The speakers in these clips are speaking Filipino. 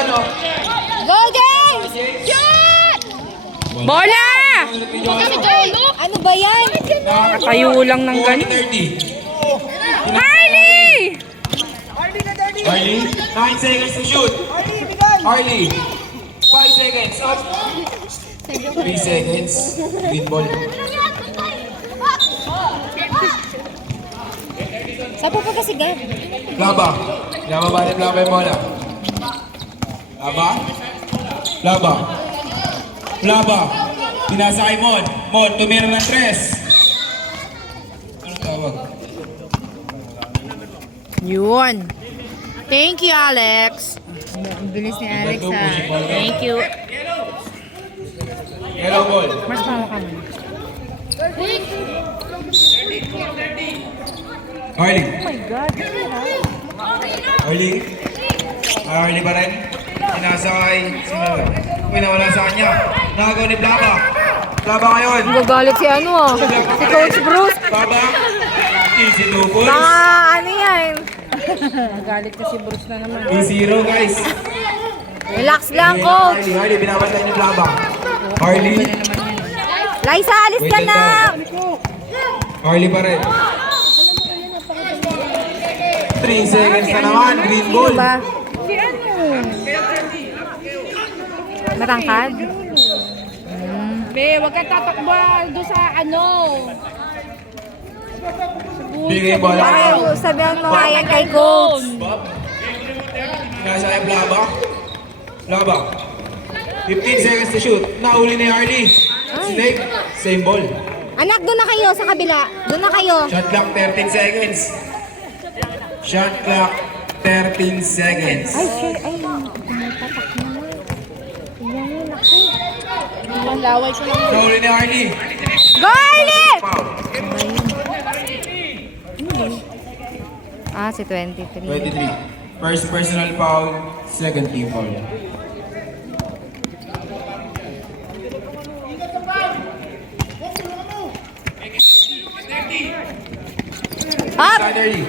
ano? Go, James! Shoot! Bola! Ano ba yan? Tayo lang ng ganun. 30. Harley! Harley, 9 seconds to shoot. Harley, 5 seconds. Up. 3 seconds. Green ball. Saan po kasi gan? Laba. Laba ba rin laba yung bola? Laba. Laba. Laba. Pinasa kay Mon. Mon, tumira ng 3. Anong tawag? Yun. Thank you, Alex. Ang bilis ni Alex ha. Thank you. Yellow ball. Mas pawa ka man. Harley. Oh my God. Harley. Harley pa rin. Pinasa kay... Sino ba? Uy, nawala sa kanya. Nakagaw ni Blaba. Blaba ngayon. Gagalit si ano ah. Si Coach Bruce. Blaba. Easy 2 points. Mga ano yan. Nagalit ka si Bruce na naman. 2-0 guys. Relax lang, Coach. Harley, binabantay ni Blaba. Harley. Liza, alis ka na. Harley pa rin. 3 seconds na naman. Green ball. Ba? Si ano? Matangkad? Be, wag kang tatakbo doon sa ano. Bigay bola. Ay, sabihan mo nga yan kay Coach. Bob. Nasa kay Blaba. Blaba. 15 seconds to shoot. Nahuli ni Harley. Snake. Same ball. Anak, doon na kayo sa kabila. Doon na kayo. Shot clock 13 seconds. Shot clock 13 seconds. Ay, sure. Ay, tumatak naman. Yan yun, ako. Ang laway ko lang. Nahuli ni Harley. Go, Harley! Foul. Ah, si 23. 23. First personal foul. Second team foul. Up! Harley.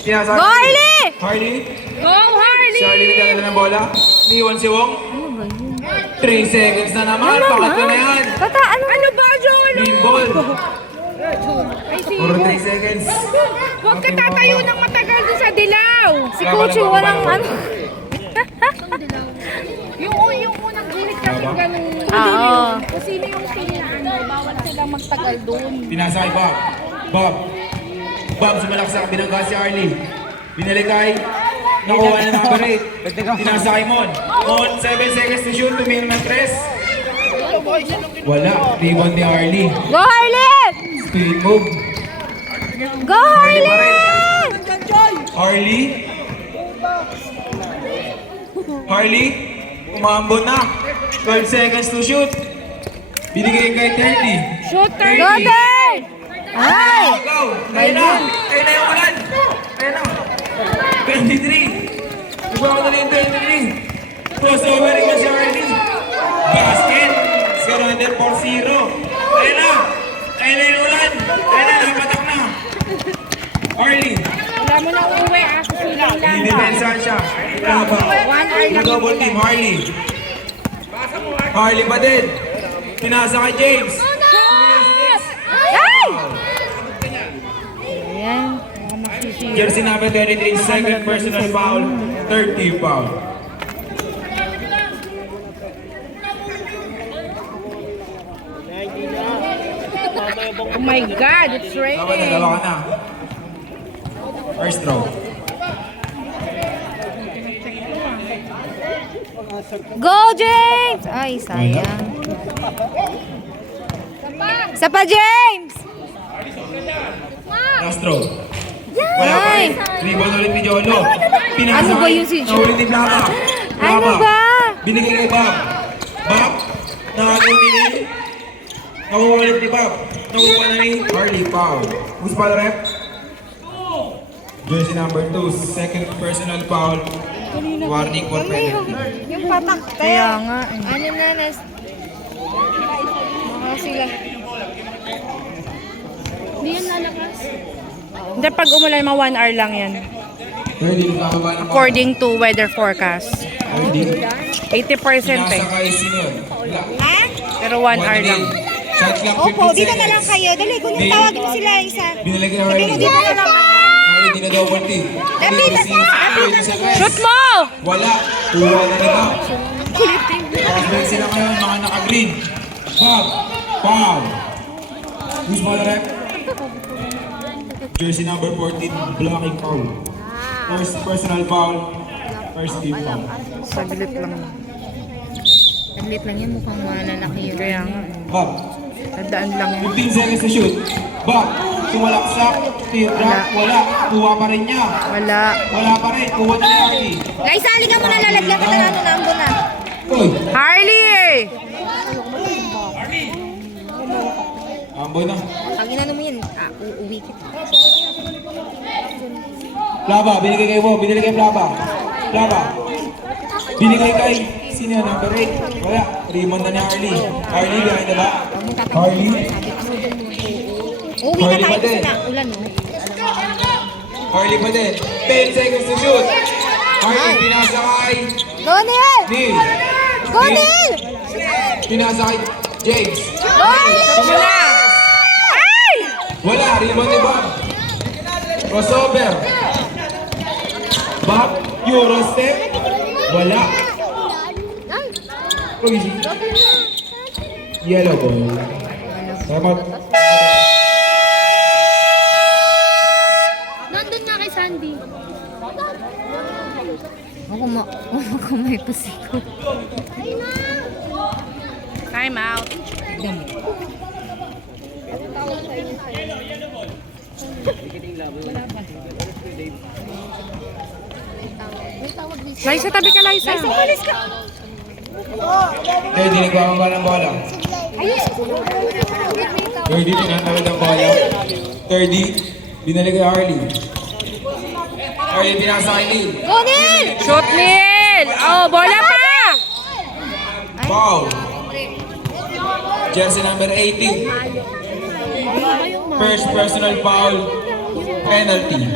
Sinasa Go, Harley! Harley. Go, Harley! Si Harley nagdadala ng bola. Niwan si Wong. 3 seconds na naman. Pangatlo na yan. Bata, ano? Ano ba, Jolo? Green ball. Ay, si... Puro 3 seconds. Huwag ka tatayo ng matagal doon sa dilaw. Si Coach yung walang ano. Yung unang gulit kasi ganun. Oo. Kung sino yung ano, bawal silang magtagal doon. Pinasa kay Bob. Bob. Bob, sumalak sa binangga si Harley. Binalikay. Nakuha na number 8. Pinasa kay Mon. Mon, 7 seconds to shoot. Tumira ng 3. Wala. Rebound ni Harley. Go, Harley! Speed move. Go, Harley pa rin. Harley! Harley. Harley. Umambon na. 12 seconds to shoot. Binigay kay 30. Shoot, Go, Dave! Ay! Go! Kaya na! Kaya na yung ulan! Kaya na! 23! Iba ko na yung 23! Crossover rin na si Harley! Basket! Surrender 4-0! Kaya na! Kaya na yung ulan! Kaya na! Napatak na! Harley! Wala mo na uuwi, susulang lang. Didepensahan siya. Wala ba? Double team, Harley. Harley pa din. Pinasa kay James. Ay! Ayan. Jersey number 23, second personal foul, third team foul. Oh my God, it's Dapat na, raining. dalawa ka na. First throw. Go, James! Ay, sayang. Isa pa, James! Last throw. Wala pa rin. Rebound ulit ni Jolo. Pinasa Ano ba kay- yun si Jolo? Nahuli ni Blaba. Ano Blaba. ba? Binigay kay Bob. Bob. Nakagaw ni Lil. Nakuha ulit ni Bob. Nakuha na ni Harley foul. Who's pa rep? Jersey number 2, second personal foul. Warning for penalty. Yung patak. Kaya nga. Ano na, Nes? Baka sila. Hindi yan lalakas. Hindi, pag umulan, mga 1 hour lang yan. Pwede yung kakaba ng According to weather forecast. Arlie. 80% eh. Tinasakay sino yun? Wala. Ha? Pero 1 hour lang. Shot clock 15 Opo, dito na lang seconds. kayo. Dali, kung Di. tawagin mo sila isa. Binalik na Sabi mo Arlie. dito na lang. Arlie, di na double team. Lapit na Sa press. Shoot mo! Wala. Kuha na nila. Nakasbel sila ngayon, mga naka-green. Bob. Foul. Who's ball rep? Jersey number 14, blocking foul. First personal foul. First team foul. Saglit lang. Saglit lang yan, mukhang malalaki yun. Kaya nga. Bob. Nadaan lang yun. 15 seconds to shoot. Bob. Tumalaksak. Team drop. Wala. Kuha pa rin niya. Wala. Wala pa rin. Kuha na ni Arlie. Guys, sali ka muna, lalagyan ka na natin na ambo na. Uy. Harley eh! Amboy na. Pag inano mo yan, uuwi kita. Plaba. Binigay kay Bob. Binigay kay Plaba. Plaba. Binigay kay sino yan? Number 8. Wala. Rebound na ni Arlie. Arlie behind the back. Arlie. Uuwi na Harley tayo pa din. kasi na ulan, no? Harley pa din. 10 seconds to shoot. Harley pinasakay. Go, Neil! Neil. Go, Neil! Pinasakay. James. Go, Neil! Wala! Ay! Wala. Rebound ni Bob. Crossover. Bob. Eurostep. Wala. Uy. Yellow ball. Tama. Nandun nga kay Sandy. Ako may pusiko. Time out. Liza, tabi ka, Liza. Umalis ka! Kaya dinigwakan ba ng bola? Ayos! 30, tinatawid ang bola. 30, binalik kay Harley. Harley, pinasa kay Neil. Go, Neil! Shoot, Neil! Oh, bola pa! Foul. Jersey number 18. First personal foul. Penalty.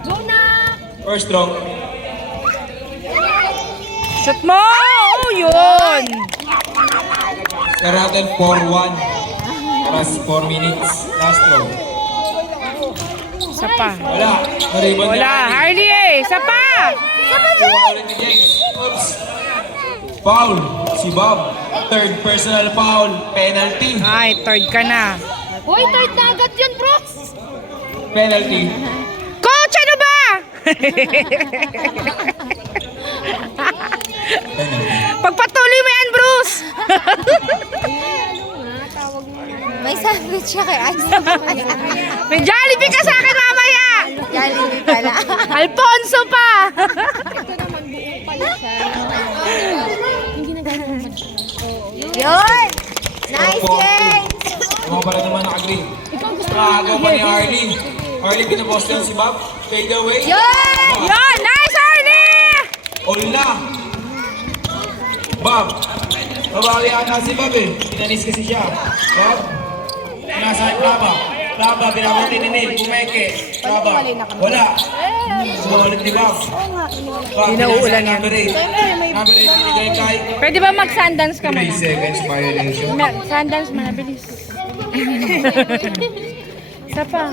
Go na! First strong. Shoot mo! Oh, yun! Karatel 4-1. Plus 4 minutes. Last throw. Isa pa. Wala. Naribon niya. Wala. Harley eh! Isa pa! Kuha ulit ni James. Oops. Foul. Si Bob. Third personal foul. Penalty. Ay, third ka na. Uy, third na agad yun, bro! Penalty. Coach, ano ba? Pagpatuloy mo yan, Bruce! May sandwich siya kay Ice. May Jollibee ka sa akin mamaya! Jollibee pala. Alfonso pa! Yun! Nice, James! Mga pala naman naka-green. Agaw pa ni Harley. Harley pinabos lang si Bob. Fade away. Yun! Yun! Nice, Harley! All na. Bob. Babawi ata si Bob eh. Pinanis kasi siya. Bob. Nasa Plaba. Plaba, binabati ni Neil. Pumeke. Plaba. Wala. Sumalit ni Bob. Bob, Di na uulan yan. Number 8. Number 8, binigay kay Pwede ba mag-sundance ka 3 muna? seconds violation. Sundance mo na, bilis. Isa pa.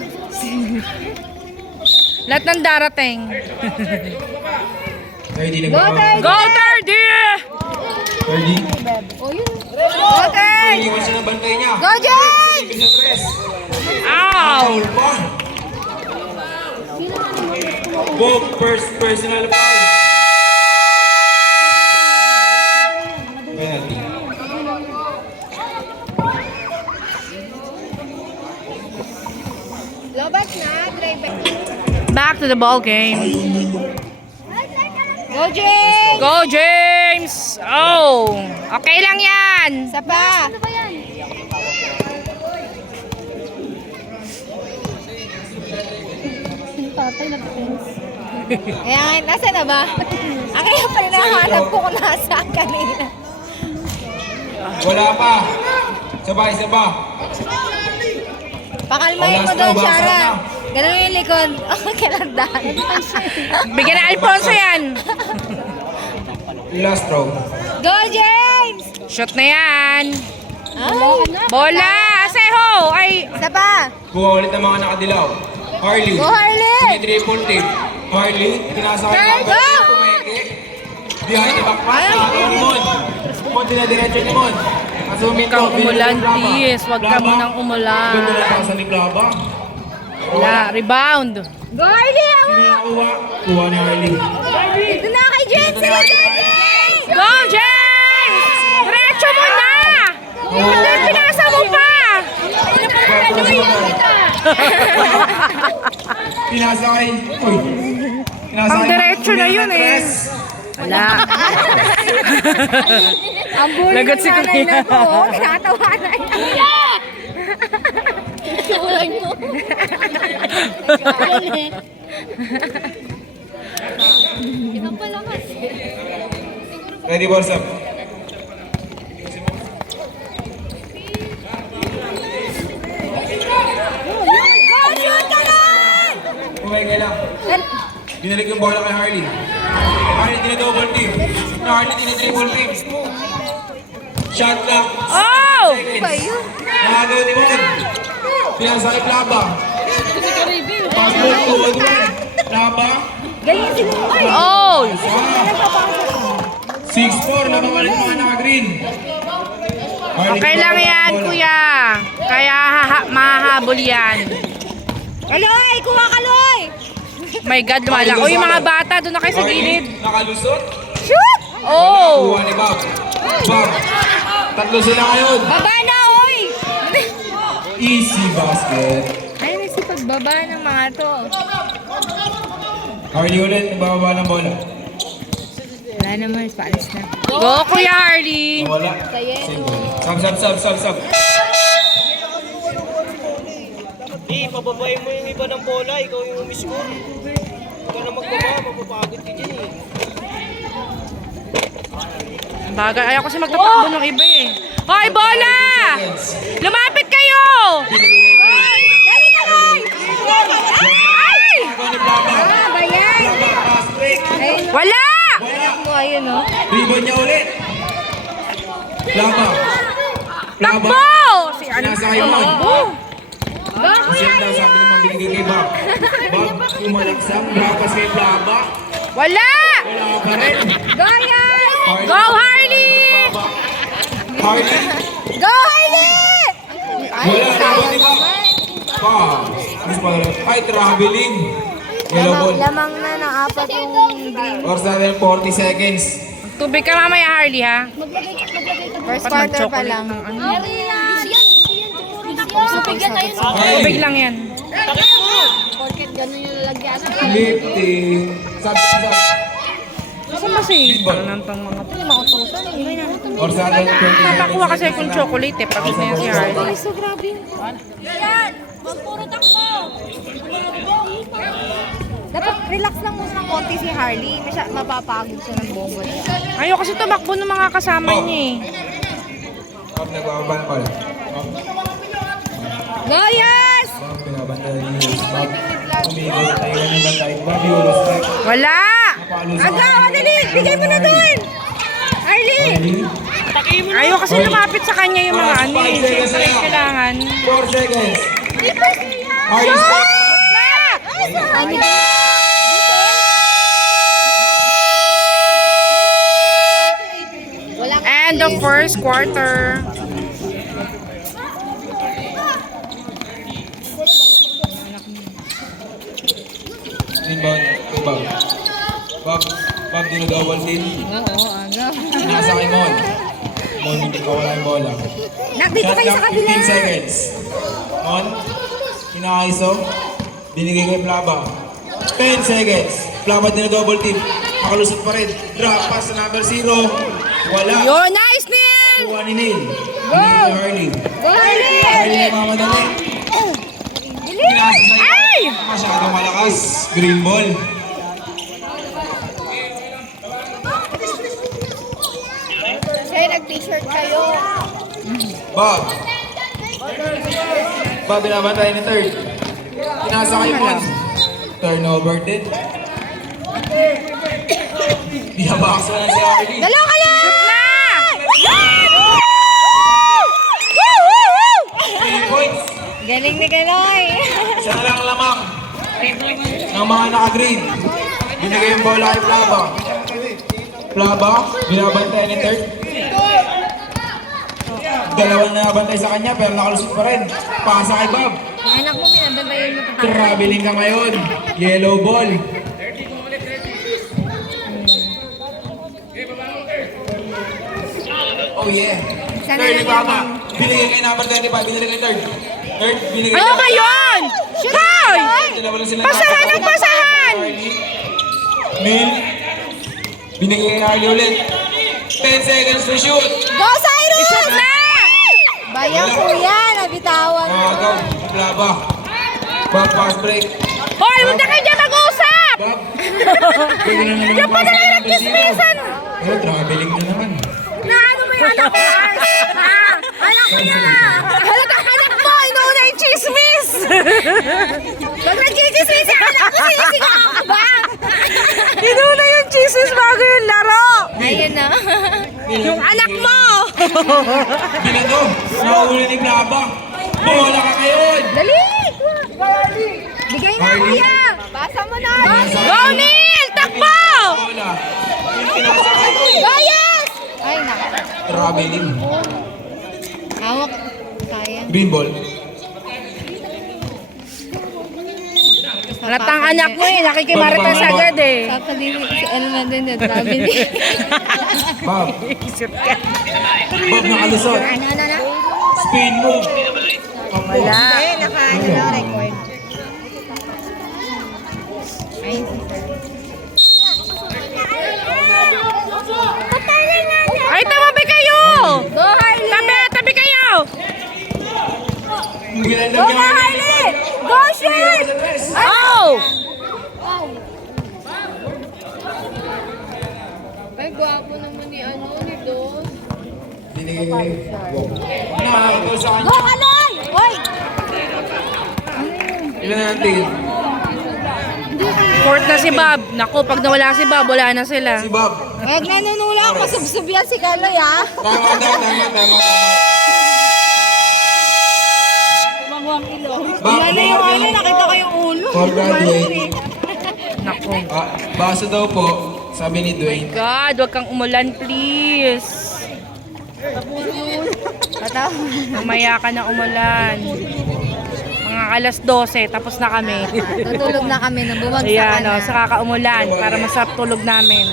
Lahat ng darating. 30 na Go, 30! 30. Okay! Iiwan siya ng bantay niya. Go, James! Ibig sa tres. Ow! Foul pa. Bob, first personal foul. Penalty. Lobat na, driver. Back to the ball game. Go, James! Go, James! Oh! Okay lang yan! Isa pa. Kaya nga, nasa na ba? Ang kaya pala nakahanap ko kung nasaan kanina. Wala pa. Sabay, sabay. Pakalmahin mo Last daw, na, Shara. baksak na. Ganun yung likod. Oh, kalandahan. Bigyan na Alfonso yan. Last row. Go, James! Shot na yan. Ay! Bola! Aseho! Ay, Isa pa! Kuha ulit ng mga nakadilaw. Harley. Go, Harley! Triple team. Harley, tinasakay ng Go! pumeke. Behind the back pass. Mon. Mon, dinadiretso ni Mon. Asumin Huwag kang ko, umulan, binigay ng please. Huwag ka Plaba. munang umulan. Ganda na pasa ni Plaba. wala, rebound. Go, Harley! Sino yung kuha? Kuha ni Harley. Ito na kay James! Sige, James! Go, James! Diretso mo na! Bakit pinasa mo pa? Tinasakay. Uy. Tinasakay. Ang diretso na yun eh. Wala. Ang bully Lagot ng si nanay Kuya. na to. Oh, kinakatawa na yan. Kulay mo. Pinapalakas. Ready, boss up. Go, shoot ka nun! Umengay lang. Binalik yung bola kay Harley. Harley, double team. Harley, triple team. Shot clock. Oh! Ba yun? Nakagawa ni Mon. Pinasakay Plaba. Pass ball to Edwin. Plaba. Ganyan sila. Ay! Oh! 6-4 na bawal yung mga naka-green. Harley, Okay lang yan, kuya. Kaya mahahabol yan. Kaloy! Kuha Kaloy! My God, lumalang. O, yung mga bata, doon na kayo sa gilid. Nakalusot. Shoot! Oh! Kuha ni Bob. Bob. Tatlo sila ngayon. Baba na, oy! Easy basket. Ay, nagsipagbaba ng mga to. Harley ulit, nagbababa ng bola. Wala naman, paalis na. Go, Kuya Harley! Wala. Same ball. Sub. Pababayin mo yung iba ng bola, ikaw yung umiscore. Ikaw na magbaba, mapapagod ka dyan eh. Bagay, ayaw kasi magtatakbo ng iba eh. Hoy, bola! Lumapit kayo! Dali ka, Roy! Ay! Kuha ni Plaba. Ah, bayan! Plaba, pass break. Ayun, Wala! mo, ayun, no? Rebound niya ulit. Plaba. Takbo! Si ano? Sinasakay mo. Takbo! Kasi ang daw sabi naman binigay kay Bob. Bob, umalaksak. Brapas kay Plaba. Wala! Wala pa rin. Go, guys! Go, Harley! Harley. Go, Harley! Wala. Rebound ni Bob. Mas pala. Ay, traveling. Yellow ball. Lamang na ng apat yung green. Oras natin 40 seconds. Tubig ka mamaya, Harley, ha? First Dapat quarter pa mag-chocolate lang. ng ano. Tubig lang yan. Lifting. Sub. Kasi masihitang ng tong mga to. Oras natin 20 seconds. Napakuha kasi akong chocolate eh. Pagod na yan si Harley. So, grabe. Dapat relax lang muna ng konti si Harley. Mapapagod siya ng bongo niya. Ayaw kasi tumakbo ng mga kasama niya eh. Bob, nagbababa na pala. Go, yes! Bob, pinabantayan niyo. Bob, umigay. Tayo na bantay. Bob, you will strike. Wala! Aga, dali! Bigay mo na doon! Harley! Ayaw kasi lumapit sa kanya yung mga ano eh. Siyempre kailangan. 4 seconds. Harley, strike. Ano? And the first quarter. Inbound kay Bob. Bob, dinudawal din. Oo, aga. Nasa kay Mon. Mon, hindi ka wala yung bola. Nak, dito kayo sa kabila. 15 seconds. Mon, kinakaiso. Binigay kay Plaba. 10 seconds. Plaba dinudouble team. Makalusot pa rin. Drop pass sa number 0. Wala. Yo, nice Neil! Kuha ni Neil. Binigay kay Harley. Go, Harley! Harley na mamadali. Pinasa sa Ay! masyadong malakas. Green ball. Sir, nag-t-shirt kayo. Bob. Bob, binabantayan ni third. Tinasakay mo. Turnover din. Biyabakso na si Arlie. Dalawa ka lang! Shoot na! Yan! 3 points. Galing ni Kaloy. Isa na lang lamang ng mga naka-green. Binigay yung bola kay Plaba. Plaba, binabantay ni third. Dalawang nabantay sa kanya pero nakalusot pa rin. Pasa kay Bob. Anak mo, binabantayan mo pa. Traveling ka ngayon. Yellow ball. Oh yeah. Sana Third ni lang Plaba. Binigay kay number 25. Binigay kay third. Third, binigay Ano ba yun? Hoy! Dalawa lang sila. Pasahan ang pasahan! Mil. Binigay kay Arlie ulit. 10 seconds to shoot. Go, Cyrus! Shoot na! Bayan kuya, nabitawan. Agaw, Plaba. Bob, fast break. Hoy, huwag na kayo dyan mag-usap! Bob. Diyan pa na kayo nagkismisan! Oh, traveling na naman. Na ano mo yung anak ko? Ha? Anak ko yan! Anak mo, inuuna yung chismis! Pag nagchichismis yung anak ko, sinisigaw ako ba? Inuna yung Jesus bago yung laro! Ayun na. Yung anak mo! Binato. Mahuli ni Plaba. Bola ka ngayon. Dali! Bigay nga kuya! Pasa mo na! Go, Neil! Takbo! Bola. Yung pinakasakay ko. Gayas! Ay, naka. Traveling. Hawak. Kaya. Green ball. Halatang anak mo eh, nakikimaritas agad eh. Sasabihin si Elman din na sabi niya. Bob. Bob nakalusot. Ano? Spin move. Kampo. Hindi, naka-ano na record. Ay, Ay, tabi kayo! Go, Harley! Tabi kayo! Ginanda Go niya na, ang Harley! Go, shoot! Oh! Ay, gwapo naman ni ni Dos. Binigay kay Bob. Nakakatawa sa kanya. Go, Kaloy! Hoy! Ilan na natin? Court na si Bob. Naku, pag nawala si Bob, wala na sila. Si Bob. Huwag nanunula ako, subsub yan si Kaloy, ha? Tama. Mangwang ilo. Bob, Ano yung ano, nakita ko yung ulo. For graduate. Naku. Baso daw po, sabi ni Dwayne. God, wag kang umulan, please. Pataw. Mamaya ka na umulan. Mga alas 12, tapos na kami. Tutulog na kami nung bumagsak Ayan, na. sa kakaumulan para masarap tulog namin.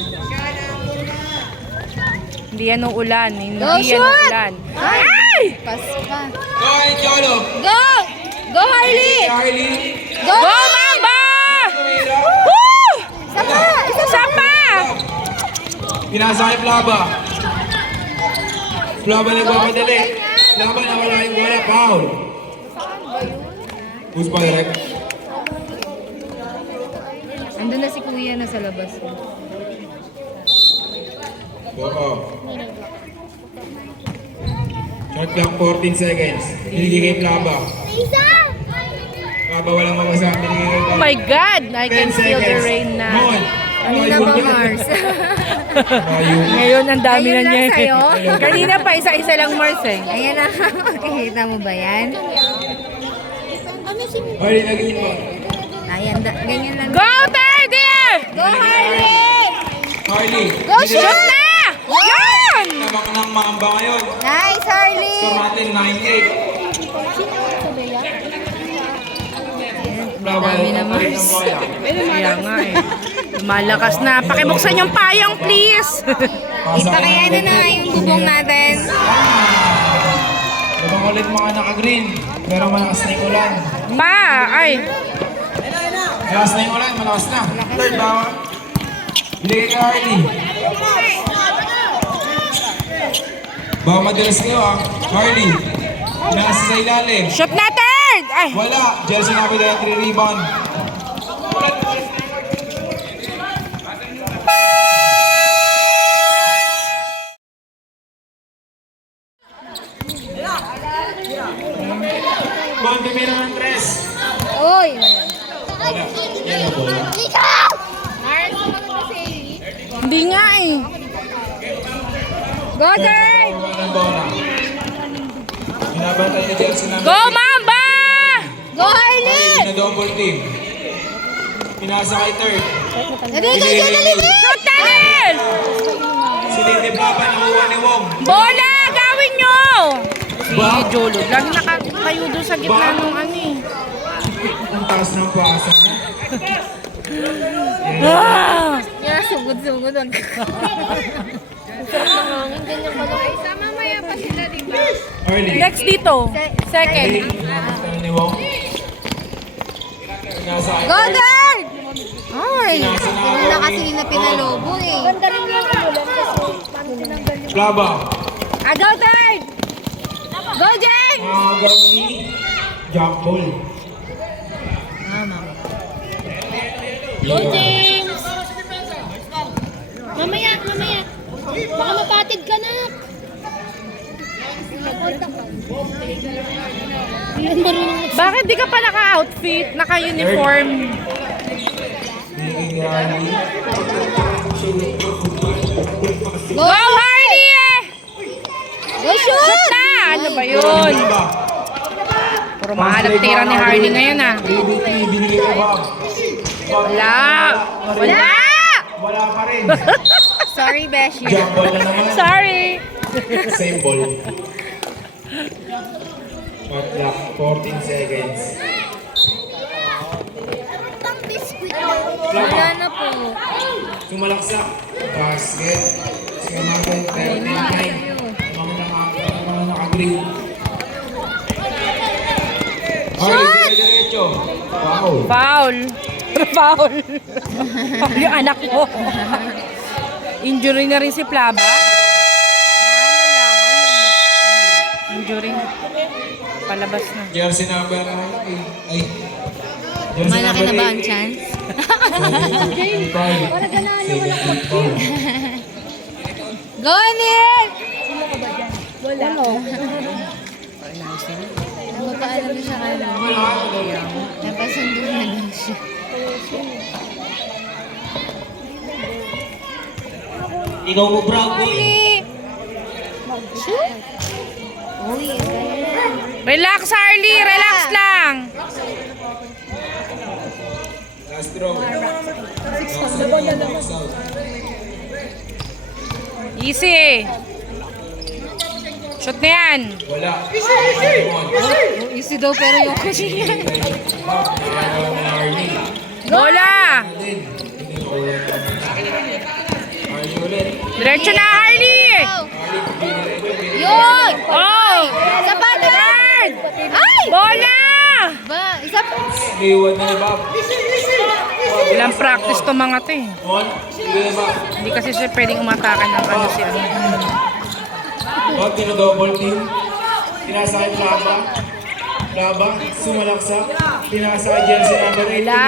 Hindi yan ang ulan. Hindi Go, yan ang shoot! ulan. Ay! Paspa. Go ahead, Cholo. Go! Go, Harley! Charlie. Go! Go, Mamba! Tumira. Woo! Sapa! Isa pa! Pinasa kay Plaba. Plaba nagpapadali. Plaba na wala yung bola. Foul. Who's pa direct? Andun na si Kuya na sa labas. Oo. Shot clock 14 seconds. Binigay kay Plaba. Plaba walang mabasa. Binigay kay Oh Plaba. my God! I 10 can feel the seconds. rain na. Mon. Kanina ba, Mars? Ayun. Ngayon, ang dami Ayun na lang niya. sa'yo? Kanina pa, isa-isa lang Mars eh. Ayan na. Makikita mo ba yan? Harley, nag-in mo. Ayan, ganyan lang. Go, Teddy! Go, Harley! Harley. Go, shoot! Shoot na! Yan! Lamang ng Mamba ngayon. Nice, Harley! Score natin 9-8. Dami na, Mars. Kaya nga eh. Lumalakas na. Pakibuksan yung payong, please! Ipakaya na yung bubong natin. Labang ulit mga naka-green. Pero malakas na yung ulan. Pa! Ay! Malakas na yung ulan, malakas na. Third bawa. Binigay kay Harley. Baka madalas kayo ah. Harley. Pinasa sa ilalim. Shoot na, third! Ay! Wala. Jersey na ako dahil 3 rebound. Bon, tumira ng 3. Uy! bola. Hindi nga eh. Go, third! Kuha ng bola. Binabantay ni jersey number Go, 3. Mamba! Go, Harley! Double team. Pinasa kay third. Dali! Shoot, Daniel! Sinindi Papa nakuha ni Wong. Bola! Gawin nyo! Si Ba? Jolo. Lagi nakatayo doon sa gitna nung ano eh. Ang taas ng pasa. Ah! Kaya sugod-sugod. Ang sarap ng hangin. Ganyan pa lang. Ay, mamaya pa sila, diba? Early. Next dito. Second. Pinasa ni Wong. Pinasa kay Go, third. third! Ay, Pinasa na hindi na kasi na pinalobo eh. Ganda rin yung ulan kasi paano tinanggal yung... Plaba. Go, third! Go, Jen! Agaw ni jump ball. Go, James! Mamaya. Baka mapatid ka na. Hindi marunong Bakit di ka pa naka-outfit? Naka-uniform? Binigay ni Harley. Go, Harley! Go, shoot! Shoot na! Ano ba yun? Plaba. Puro mahalap tira ni Harley ngayon ah. Binigay kay Bob. Wala! Wala! Wala pa rin. Sorry, Beshi. Jump ball na naman. Sorry! Same ball. Shot clock, 14 seconds. Wala na po. Sumalaksak. Basket. Sinaman 39. Mga naka-green. Harley, diretso. Wow. Foul! Foul! Foul yung anak mo. Injury na rin si Plaba. Injury. Palabas na. Jersey number 9. Ay. Jersey Malaki number na ba 8. ang chance? 75. Go, Anil! Sino ka ba dyan? Wala. Magpaalam na siya kayo. Napasundo na lang siya. Ikaw mo, Bravo. Shoot! Uy, Relax, Harley! Relax lang! Last throw. Easy! Shoot na yan! Wala. easy daw pero yung kasi Harley. Bola! Harley ulit. Diretso na, Harley! Yun! Oh! Isa pa, third! Ay! Bola! Ba, isa pa. Iwan na ni Bob. Ilang practice to mga to eh. On. Sige ni Bob. Hindi kasi siya pwedeng umatakan ng ano si ano. Bob, double team. Pinasa kay Plaba. Plaba, sumalaksak. Pinasa kay jersey number 8. Wala!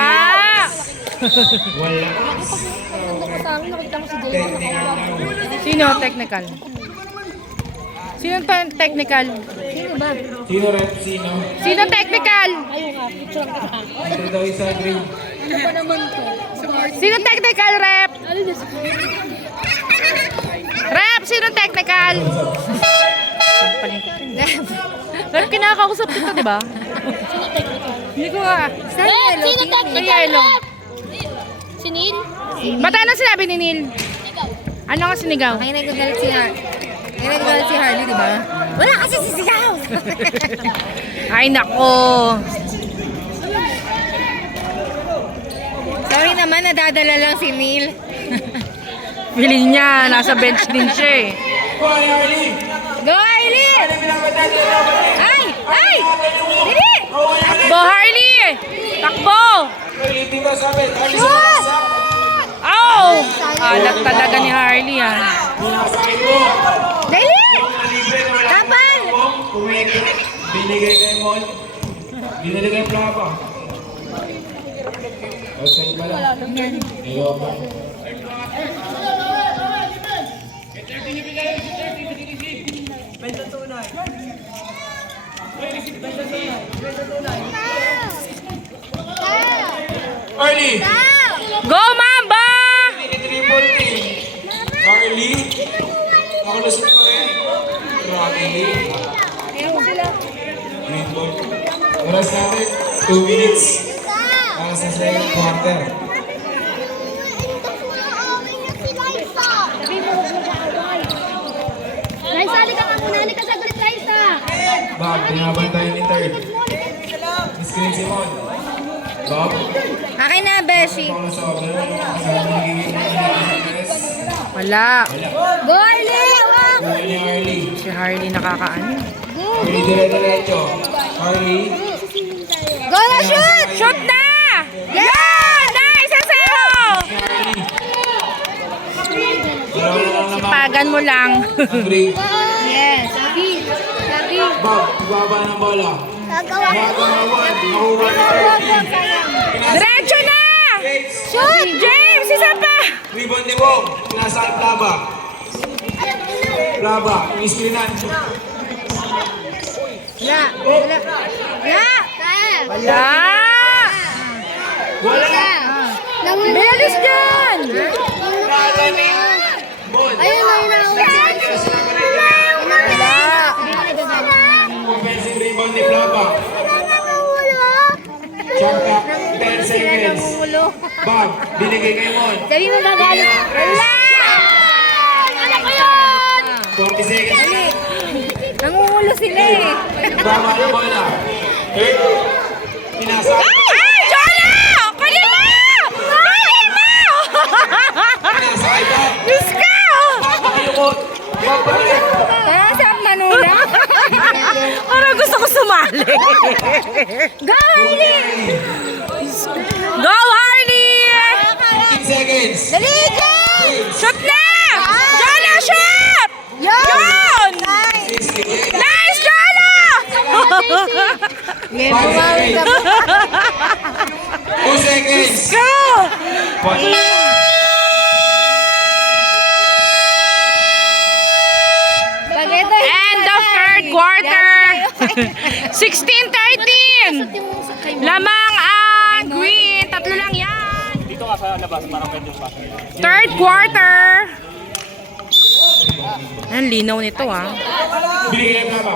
Wala. Nakita mo si Jay. Technical now. Sino technical? Sino pa technical? Sino ba? Sino rep? Sino? Sino technical? Ito daw isa green. Ano ba naman to? Sino technical rep? Rep, sino technical? Rep, kinakausap kita, di ba? Hindi ko nga. Saan Sino yellow? technical Yellow. rep? Si Neil? Ba't ano sinabi ni Neil? Ano nga sinigaw? Ay, nagagalit si Harley. Ay, nagagalit si Harley, di ba? Wala kasi sisigaw! Ay, nako. Sorry naman, nadadala lang si Neil. Feeling niya, nasa bench din siya eh. Go, Harley! Go, Harley! Ay! Ay! Dili! Takbo, Harley! Takbo! Ulitin ko sabi. Harley sumalaksak. Oh! Alat talaga ni Harley ah. Pinasakay mo. Dali! Libre na wala. Kapal! Kumikit. Binigay kay Mon. Binigay kay Plaba. Outside ba lang? Ayoko. Early! 2 minutes. Para sa second quarter. Liza, halika nga muna. Halika saglit, Liza. Bob, binabantayan ni third. Miss Green Simon. Bob, Akin na, Beshi. para sa over. Kasama nagiging minutes. Wala. Go, Arlie! Hawak! Buhay ni Harley. Si Harley nakakaano. Harley dire-diretso. Harley. Go na, shoot! Shoot na! Yan! Nice! Ang zero! Harley. Dalawa na lang naman. Pagan mo lang. Agree. Yes. Gabi. Bob, ibaba ng bola. Gagawa ko. Nakuha ni third. Diretso na! Shoot! James! Isa pa! Rebound ni Wong. Nasa Plaba. Plaba, iniskrinan. Wala. Wala. Wala. Wala! Wala. Bilis dyan! Ayun, Offensive rebound ni Plaba. Shot clock, 10 seconds. Bob, binigay kay Mon. Sabi mo gagalo. Wala! Ano ko yun? 40 seconds. Nangungulo sila eh. Baba ng bola. Third. Pinasa. Ay! Jola! Kunin mo! Kunin mo! Pinasa kay Bob. Diyos ka! Bob, makilukot. Bob, balik. Tara, saan manula? Parang gusto ko sumali. Go, Harley! Go, Harley! 15 seconds. Dali, go! Shoot na! Jola, shoot! Yun! 68. Nice, Jola! May bumawi ka pa. 2 seconds. Go! Pag ito, End of third quarter. 16-13. Lamang ang green. Tatlo lang yan. Dito ka sa labas, parang pwede pa. Third quarter. Ang linaw nito ah. Binigay kay Plaba.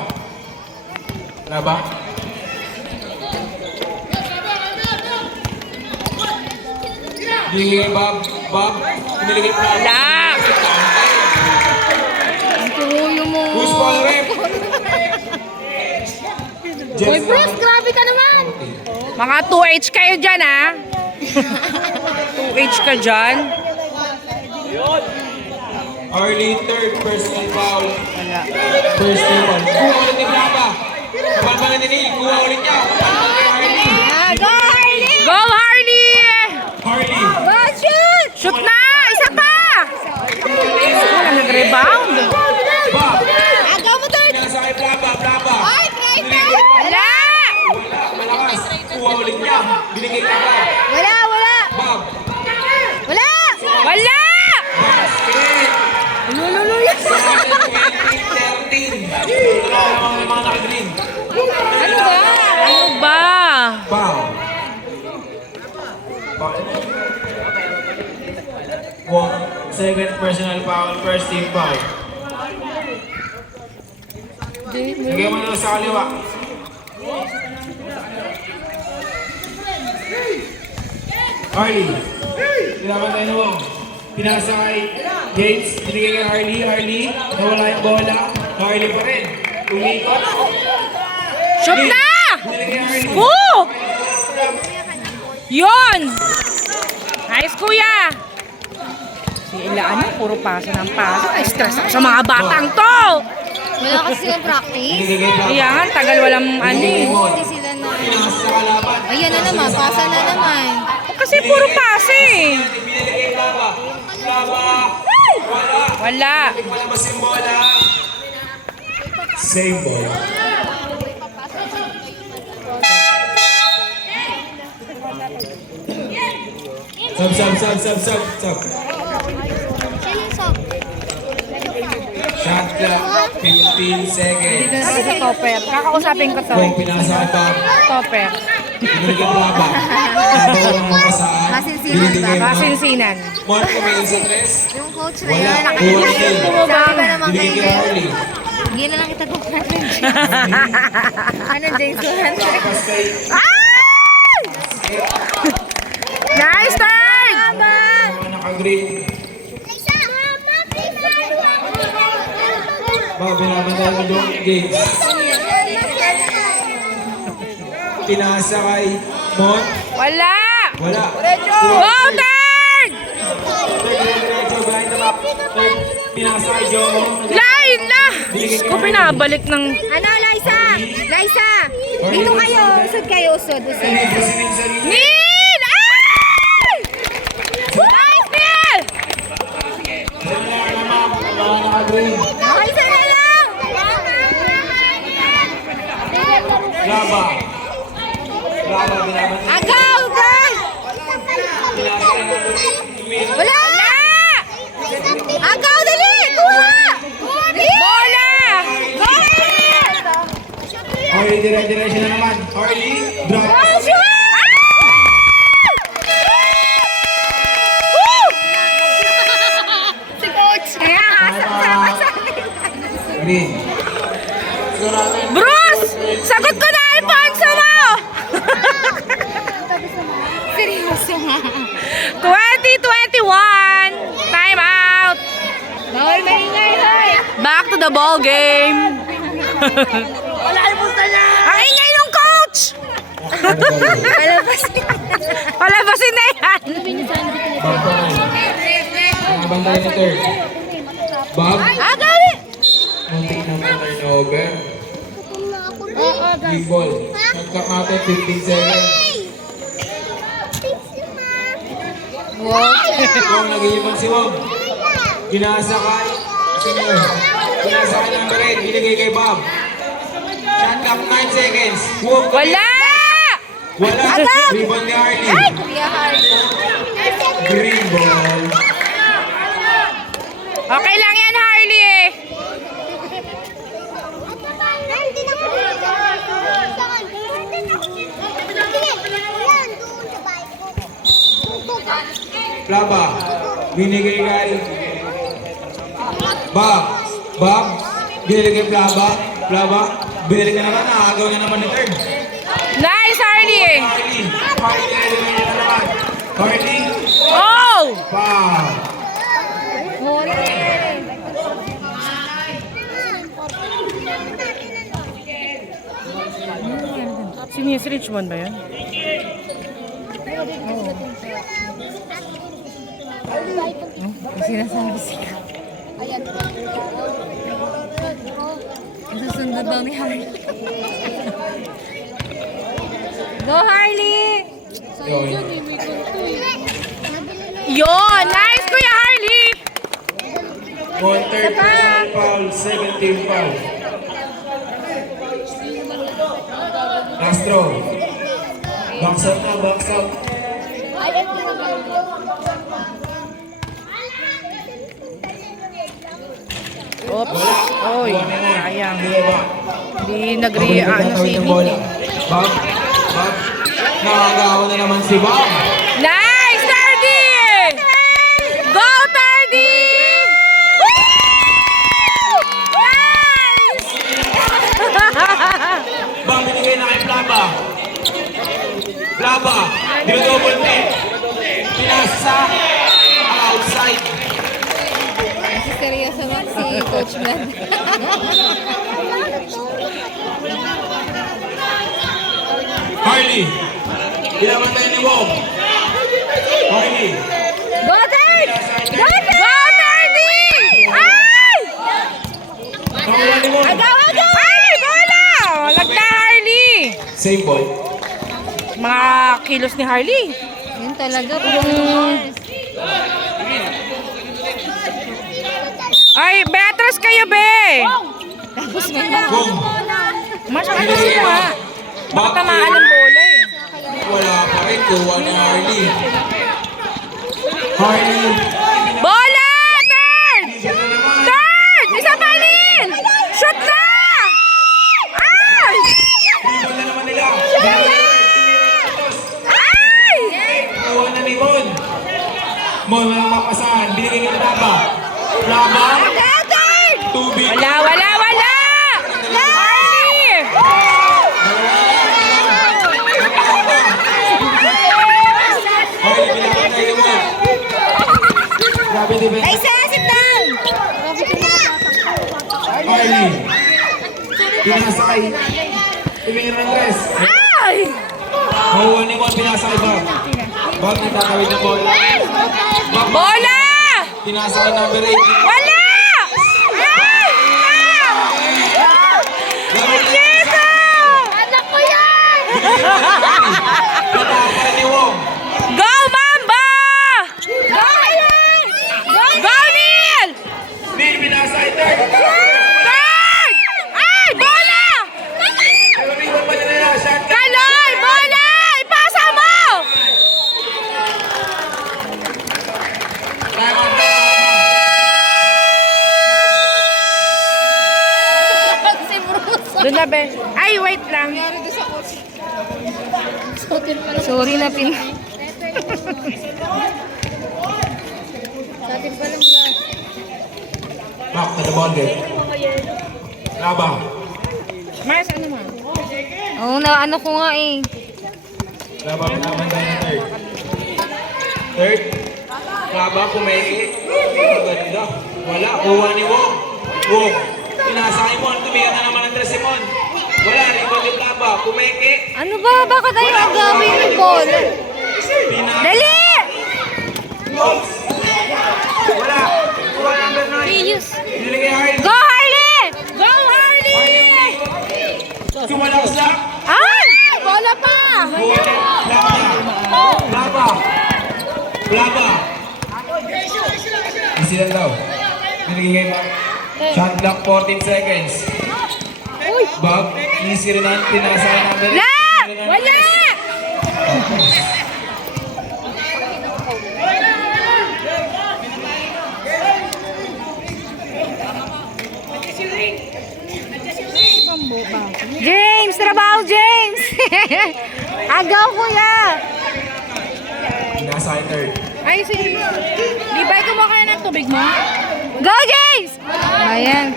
Plaba. Binigay kay Bob. Bob, binigay kay Plaba. Wala. tuyo mo. Who's ball rep? Boy, Bruce, grabe ka naman. Mga 2H kayo dyan ah. 2H ka dyan. Early third personal foul. First one. Kuha ulit ni Plaba. Kapalpangan ni Neil. Kuha ulit niya. Kapalpangan kay Harley. Ah, go, Harley! Go, Harley! Harley. Go, shoot! Shoot na! Isa pa! Wala nag-rebound. Bob. Agaw mo, third! Nasa kay Plaba. Plaba. Ay, Crater! Wala! Wala. Malakas. Kuha ulit niya. Binigay ka ba? Wala, wala! Bob. Wala! Wala! Basket. Lululuya! 20-13. Wala namang may mga naka-green. Ano ba? Ano ba? Foul. Wong, second personal foul, first team foul. Lagay mo na sa kaliwa. Harley. Kailangan tayo na Wong. Pinasa kay James. Binigay kay Harley. Harley. Nawala yung bola. Harley pa rin. Umikot. Shoot na! Binigay kay Harley. Woo! Yun! Nice, kuya! Si Ila, ano? Puro paso ng paso. Ay, stress ako sa mga batang to! Wala kasi silang practice. Binigay kay Plaba. Kaya nga, tagal walang ano eh. Hindi sila na... Pinasa sa kalaban. Ayan na naman, pasa na naman. Kasi puro paso eh. Binigay kay Plaba. Plaba. Wala. Wala. Palabas yung bola. Same ball. Sub. Shot clock, 15 seconds. Sabi sa topper. Kakausapin ko to. Kung pinasa ka pa, Topper. binigay kay Plaba. Plaba walang mapasaan. Masinsinan Binigay kay Mark. Kasinsinan. Mark kumain sa tres. Yung coach na Wala. yun, Kuha nakainis. kill. Sabi ba naman Binigay kayo kay Harley. Hindi na lang kita kung ano, James. Ano, James? Tapos kay Ah! Nice turn! Mga naka-green. Binabantayan mo doon, Games. Tinasa kay Mon. Wala! Wala. Go turn! Diretso, behind the back. Tinasa kay Jomo. Line na! Diyos ko, pinabalik ng... Ano, Liza? Liza! Dito kayo. Usod kayo, usod. Usod. Neil! Ay! Nice, Neil! Mga naka-green. Okay, isa na lang. Laba. Laba, binabantayan. Agaw, girl! Tinasa kay Mon. Wala! Agaw, dali! Kuha! Bola! Go ahead! Harley, dire-diretso na naman. Harley, drop. Si Coach. Kaya, kasama sa Green. Bruce! Sagot ko na, Alfonso mo! seryoso nga. 2021! Time out! Bawal maingay, hoy. Back to the ball game! Ang ingay ng coach! Palabas. Palabasin na yan! Bantayan ni third. Bob. Agaw! Muntik na turnover. Big ball. Nagkakate 15 seconds. Kung nag-iibang si Bob. Ginasakay. Senior. Ginasakay ng baril. Binigay kay Bob. Shot clock 9 seconds. Whoop. Wala! Wala. Rebound ni Harley. Kuya Harley. Green ball. Okay lang yan, Harley eh. Plaba. Binigay kay Bob. Bob. Binigay kay Plaba. Plaba. Binigay ka naman. Nakagaw na naman ni third. Nice, Harley eh. Harley. Harley na naman. Harley. Oh! Wow. Si Miss Richmond ba yun? May sinasabi siya. Susunod daw ni Harley. Go, Harley! Yun! Nice, Kuya Harley! On third personal foul, 17 foul. Last throw. Box out na, box out. Oops. Oy, sayang. Dalawa. Hindi ano si Vicky. Bob. Bob. Nakagawa na naman si Bob. Nice, Tardy! Go, Tardy! Woo! Nice! Bob, binigay na kay Plaba. Plaba. Dinodouble team. Pinasa. Outside. Kasi seryoso ba si Coach Vlad? Harley. Binabantay ni Bob. Harley. Go, Third! Go, Third! Go, Tardy! Ay! Nakuha ni Bob. Agaw, agaw! Ay, bola! Walag na, Harley! Same ball. Mga kilos ni Harley. Yun talaga, yung... Ay, Beatrice kayo, be! Tapos may mga... Boom. Masyadong kasi mo nga. Baka tamaan ng bola eh. Wala pa rin. Kuha ni Harley. Harley. Bola! Third! Isa na naman. Third! Isa pa rin! Shoot na! Ay! Rebound na naman nila. Ay! Kuha na ni Mon. Mon na mapasahan. Binigay ka na Plaba. Plaba. Tubig. Wala, wala, wala! Harley! defense. Raisa, sit down! Harley. Pinasakay. Tumingin ng tres. Ay! Mahuha ni Mon, pinasakay ba? Bag nagtatawid ng bola. Bola! Pinasakay number 8. Wala! Ay! Dito! Anak ko yan! Pinasakay ni Wong. Go, Mamba! Go, Highland! Go, Neil! Neil, pinasakay third. Third! Ay! Bola! Pero rebound pa nila. Shot. Kaloy! Bola! Ipasa mo! Time out na. Si Bruce. Doon na, be. Ay, wait lang. Sorry na pin... Sa atin pa lang yan. Back to the ball game. Labang. Mars, ano mo? Oo, ano ko nga eh. Labang naman tayo ng third. Third. Labang kumeke. Maganda. Wala. Kuha ni Wong. Wong. Pinasakay mo. Tumira na naman ang tres si Mon. Wala. Rebound yung Laba. Kumeke. Ano ba? Bakit tayo agawin ng bola? Dali! Wala. Kuha number 9. Niligay Harley. Go, Harley! Go, Harley! Sumalaksak. Ay! Bola pa! Laba. Laba. Easy lang daw. Niligay ba? Shot clock 14 seconds. Bob, easy rin ang pinasakay number 8. La! Wala! James! Trabaho, James! Agaw, kuya! Pinasakay third. Ay, si... Di ba kumakain ng tubig mo? Go, James! Ayan.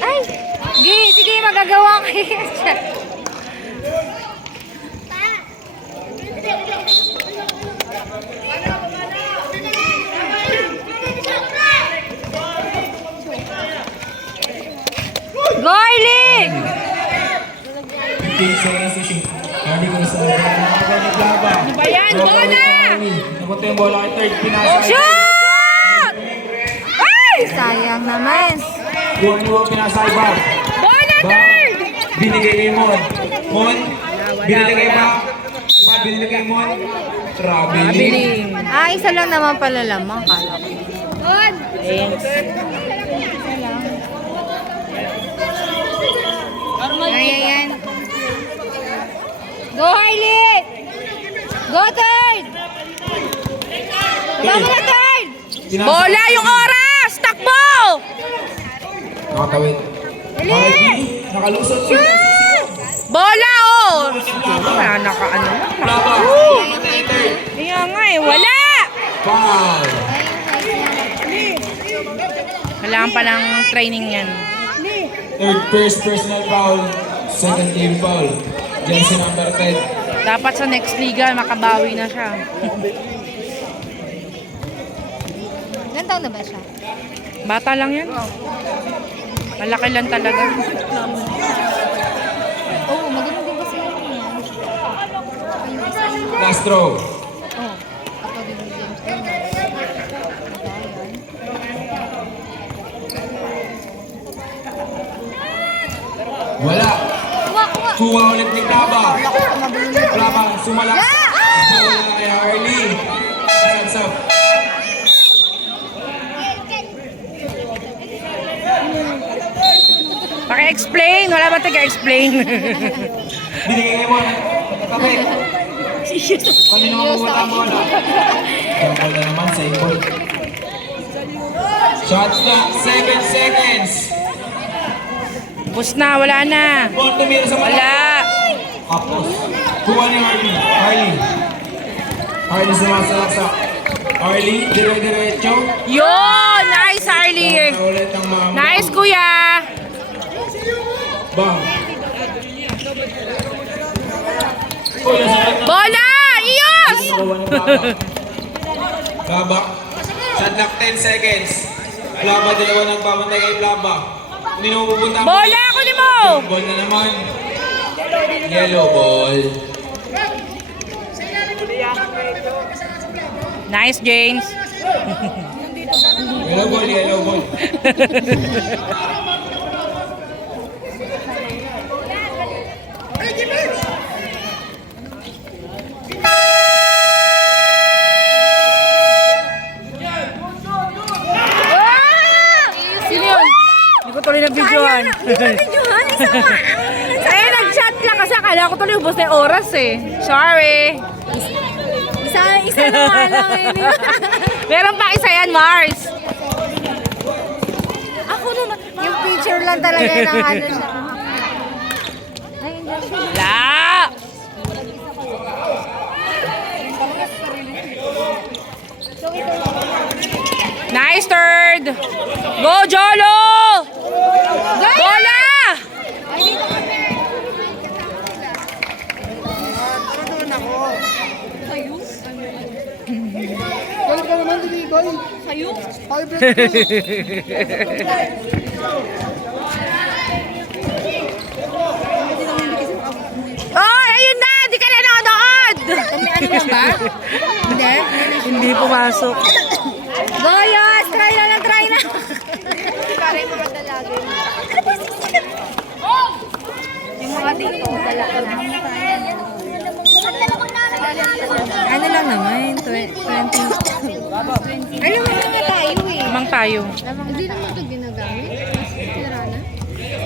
Ay! Sige, magagawa ko yan siya. Go, Arlene! 15 seconds to shoot. Harley ko sa Laba. Ano ba yan? Bola! Napunta yung bola kay third. Pinasakay. Shoot! Ay! Sayang naman. Buwan ni Wong pinasakay Bob. Bola, Bob. third! Binigay kay Mon. Mon. Binigay kay Bob. Bob binigay kay Mon. Traveling. Isa lang naman pala lamang. Kala ko. Ayan. Go, Harley! Go, third! Baba na, third! Bola yung oras! Takbo! Nakatawid. Harley. Nakalusot. Bola, oh! Wala, naka-ano lang. Laba. Pumunta yung third. Kaya nga eh, wala! Foul. Kailangan pa ng training yan. Third first personal foul. Second team foul. Jersey number 10. Dapat sa next liga, makabawi na siya. Ilan taon na ba siya? Bata lang yan. Malaki lang talaga. Oo, maganda din kasi yun yan. Last throw. Ako din ni James. Wala. Kuha! Kuha ulit ni Laba. Laba. Sumalak. Wala kay Harley. Hands up. Paki-explain. Wala ba taga-explain? Binigay mo na. Tabi. Kanino mo wala mo na? Double na naman sa ibon. Shot clock 7 seconds. Bus na, wala na. Ball tumira sa mata. Wala. Tapos. Kuha ni Harley. Harley sumasalaksak. Harley, dire-diretso. Yun! Nice, Harley. Ulit ang mga Nice, kuya. bang. Oh, nasa Plaba. Shot clock 10 seconds. Plaba, dalawa nagpapantay kay Plaba. Hindi na pupunta. Bola, kunin mo! Ball na naman. Yellow ball. Nice, James. Yellow ball, yellow ball. Sino yun? Hindi ko tuloy na videoan. Videohan, isa pa. Eh, nag-chat lang kasi akala ko tuloy ubos na yung oras eh. Sorry. Isa na nga lang eh. Meron pa isa yan, Mars. Ako naman, yung picture lang talaga ng ano siya. Wala. Nice third. Go, Jolo! Bola! Oh, ayun na! Di ka na nanonood! Ano lang ba? Hindi? Hindi pumasok. Goyos! Try na lang, try na! Yung mga dito, ano lang naman, 20. Alam mo na tayo eh. Lamang tayo. Hindi naman ito ginagamit. Tira na.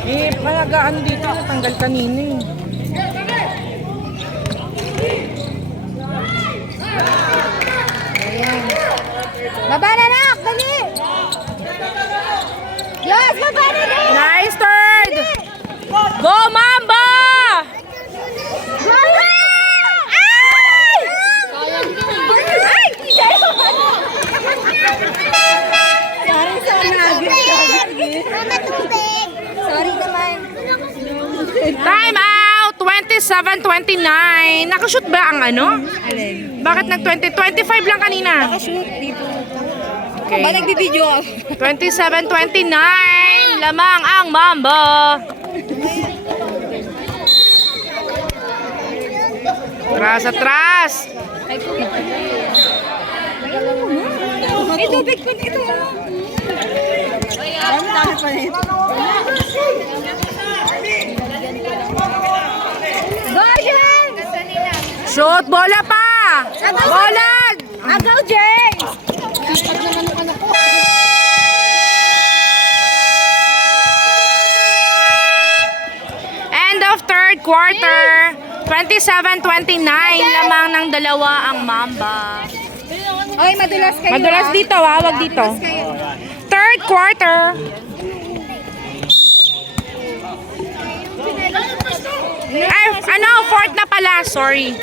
Eh, palagaan dito. Natanggal kanina eh. Baba na nak! Dali! Yes! Baba na nak! Nice third! Go, Mamba! Baba! Ay! Ay! Sorry sa nagit. Sorry naman. Time out! 27-29. Nakashoot ba ang ano? Alin? Bakit nag-20? 25 lang kanina. Shoot dito. Okay. Ba nagbibideo ako? 27-29. Lamang ang Mamba. Atras. May tubig pa dito. Ang dami pa nito. Goyan! Shoot, bola pa! Bola! Agaw, James! End of third quarter. 27-29. Lamang ng dalawa ang Mamba. Oy, madulas kayo. Madulas dito, wag dito. Kayo. Third quarter. Ay, ano, fourth na pala, sorry.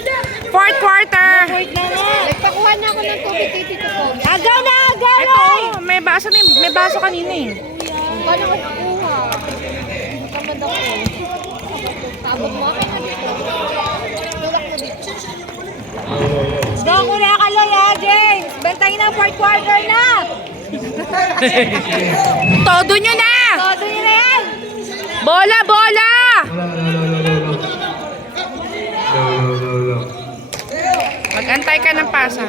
Fourth quarter. Nagpakuha na ako ng tubig kay Tito Pogi. Agaw na, agaw na! Ito, may baso kanina eh. Paano ko kukuha? Tamad ako. Tabog mo akin na dito. Tulak mo dito. Doon ko na kaloy ha, James! Bantayin na, fourth quarter na! Todo nyo na! Todo nyo na yan! Bola, bola! Mag-antay ka ng pasa.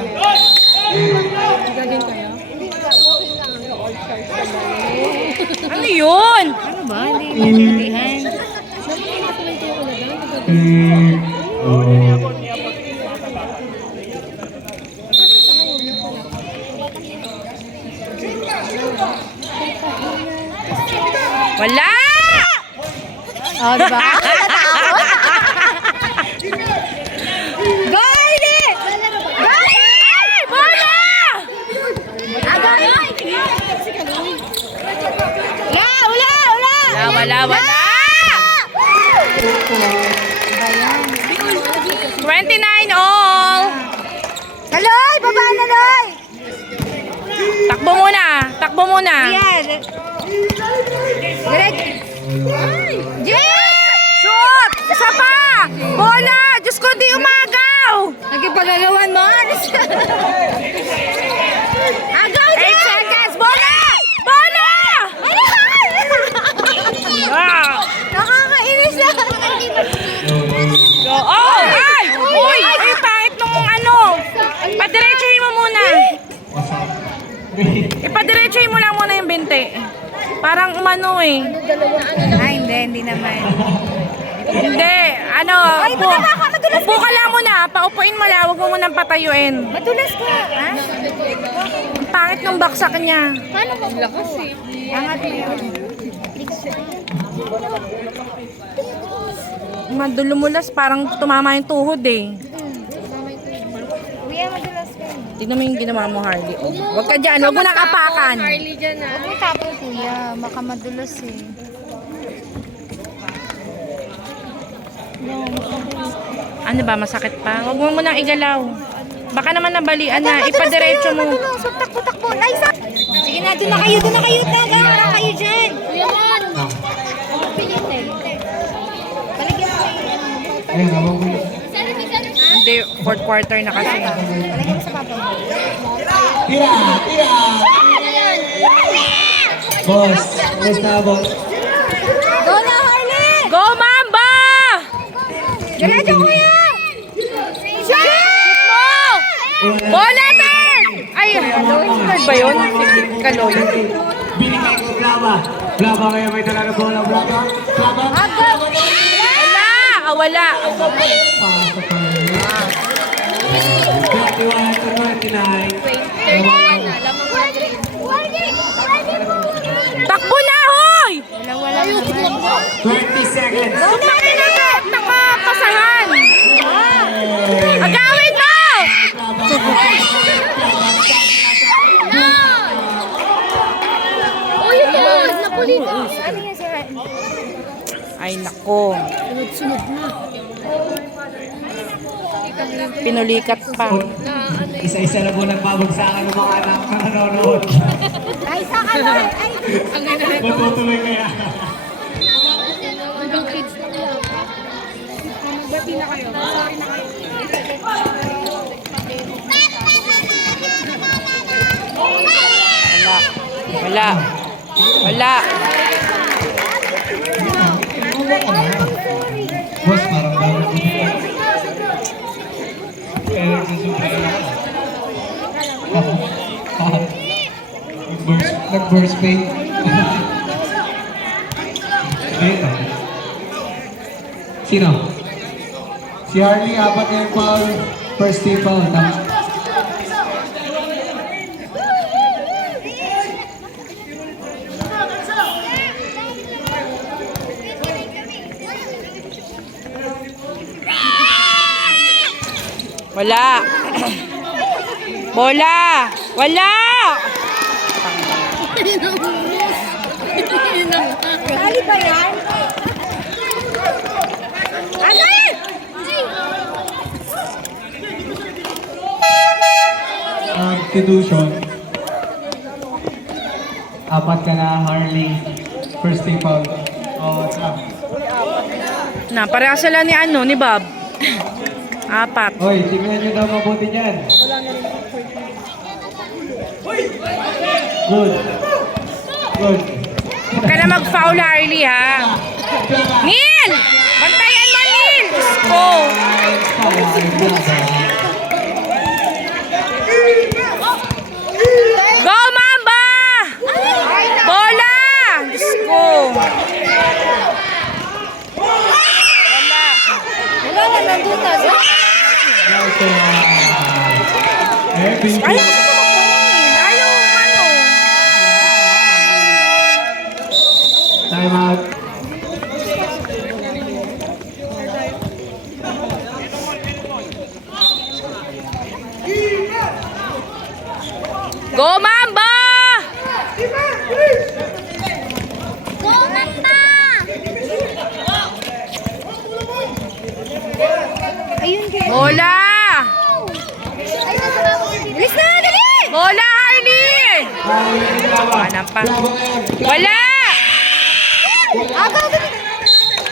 Ano yun? Ano ba? Hindi maintindihan. Wala! Oh, diba? Natakot? Goalie! Ay! Bola! Agaw na! Ula! Wala. 29 all. Kaloy! Baba na, Loy! Takbo muna. Ayan. Direk. James! Shoot! Isa pa! Bola! Diyos Diyos ko, di umagaw! Nagipagagawan mo, alis ka. Agaw 8 seconds! Bola! Bola! Ah! Nakakainis na. Oh! Ay! Uy! Ay, pangit nung ano! Padiretsuhin mo muna. Ipadiretsuhin mo lang muna yung binte. Parang umano eh. Ay, hindi naman. Hindi. Ano, upo ka lang muna. Paupuin mo lang. Huwag mo munang patayuin. Madulas ka. Ha? Ang pangit ng baksak niya. Paano mo? Lakas eh. Angat mo yun. Madulumulas, parang tumama yung tuhod eh. Kuya, madulas ka. Tignan mo yung ginawa mo, Harley. Huwag ka dyan. Huwag mo nang apakan. Huwag mo tapon, kuya. Baka madulas eh. Ano ba, masakit pa? Huwag mo munang igalaw. Baka naman nabalian na. Ipadiretso mo. Takbo. Liza! Sige na, doon na kayo. Taga kayo dyan. Kuya man! Paligyan mo kayo. Hindi, fourth quarter na kasi. Paligyan mo sa papa mo. Tira! Boss, na boss. Go na, Harley! Go, Mamba! Diretso, kuya! Shoot mo! Bola, turn! Ay, third ba yun? Kaloy. Binigay ko Blava. Blava ngayon may dala na bola. Blava. Agaw! Wala! Wala. 21 to 29. Takbo na, hoy! Wala naman. 20 seconds. Bakit nakapasahan? Agawin mo! Uy, ito! Napulitan! Ano yan si Harley? Ay, nako. Sunod na. Pinulikat pa. Isa-isa na po nagbabagsakan ng mga anak na nanonood. Liza ka na! Ay! Matutuloy kaya. Hanggang kids na lang. Magbati na kayo. Sorry na kayo. Wala. Boss, parang bawal ko. Nag-burst pain. Sino? Si Harley, apat na yung foul. First team foul. Tama. Wala. Bola! Wala! Dali ba yan? Agad! Substitution. Apat ka na, Harley. First team foul. Oh, tama. Na, parehas sila ni ano, ni Bob. Apat. Hoy, tingnan nyo daw mabuti dyan. Good. Huwag ka na mag-foul, Harley, ha? Neil! Bantayan mo, Neil! Diyos ko! Go, Mamba! Bola! Diyos ko! Wala na, nandun na. MVP. Ayaw ko tumakbuhin. Ayaw ano. Time out. Go, Mamba! Go, Mamba! Ayun kayo. Bola! Ay, nasa ako. Bilis na, dali! Bola, Harley! Wala pa. Wala! Agaw, dali!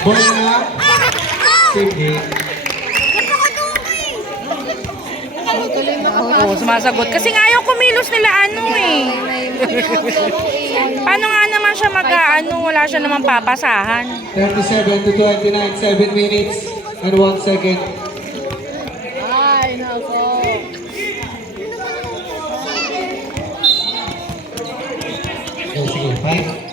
Bola na. Team A. tuloy makapasok. Oo, sumasagot. Kasi nga ayaw kumilos nila ano eh. Paano nga naman siya mag-ano? Wala siya naman papasahan. 37 to 29, 7 minutes and 1 second. Ay, nako. Okay, sige, 5.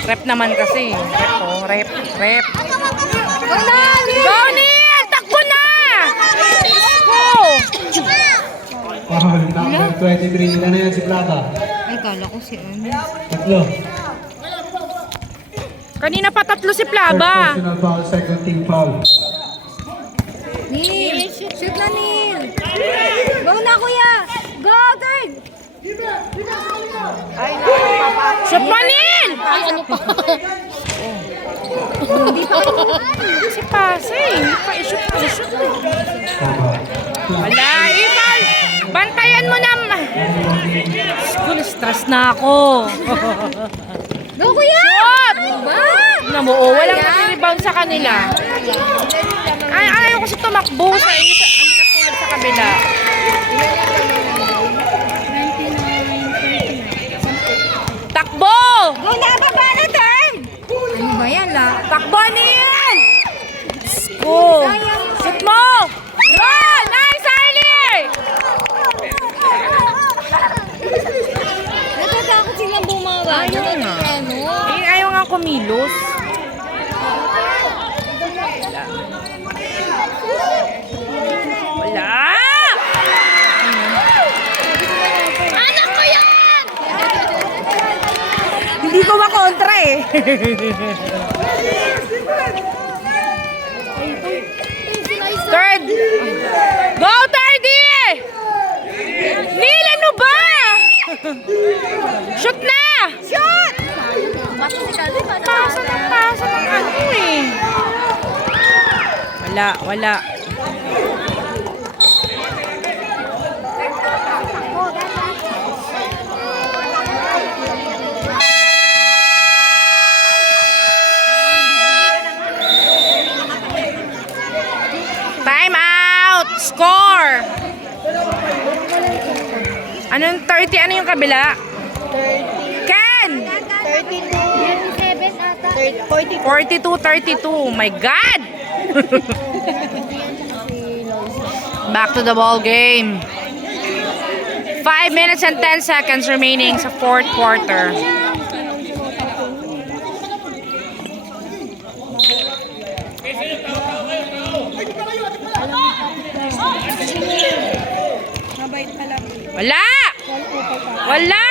Rep naman kasi. Rep, oh. Rep. Wala, Go, Neil! Takbo na! Go! Foul, number 23. Ilan na yan si Plata? Ay, kala ko si ano. Tatlo. Kanina pa tatlo si First Plaba. personal foul, second team foul. Neil, shoot na Neil. Go na kuya. Go, third. Shoot mo, Neil! Ano pa? Si Pase. Hindi pa i-shoot. Tama. Wala, Ivan! Bantayan mo na! School, stress na ako. Go kuya. Shoot! Ba? Namuo, walang nag-rebound sa kanila. Ay, ayaw ko si tumakbo sa isa. Ang katulad sa kabila. Takbo! Go na, baba na third. Ano ba yan la? Takbo, Neil! Go! Shoot mo! Roll! Nice, Harley! Natatakot silang bumawa. Ayaw nga. Ano? Ayaw nga kumilos. Wala! Anak ko yan! Hindi ko makontra eh. Third! Go, Tardy! Neil, ano ba? Shoot na! Shoot! Bato si Calvin. Pasa ng ano eh. Wala. Time out! Score! Anong 30? Ano yung kabila? 10! 37 ata. 42-32. My God! Back to the ball game. 5 minutes and 10 seconds remaining sa fourth quarter. Wala! Wala!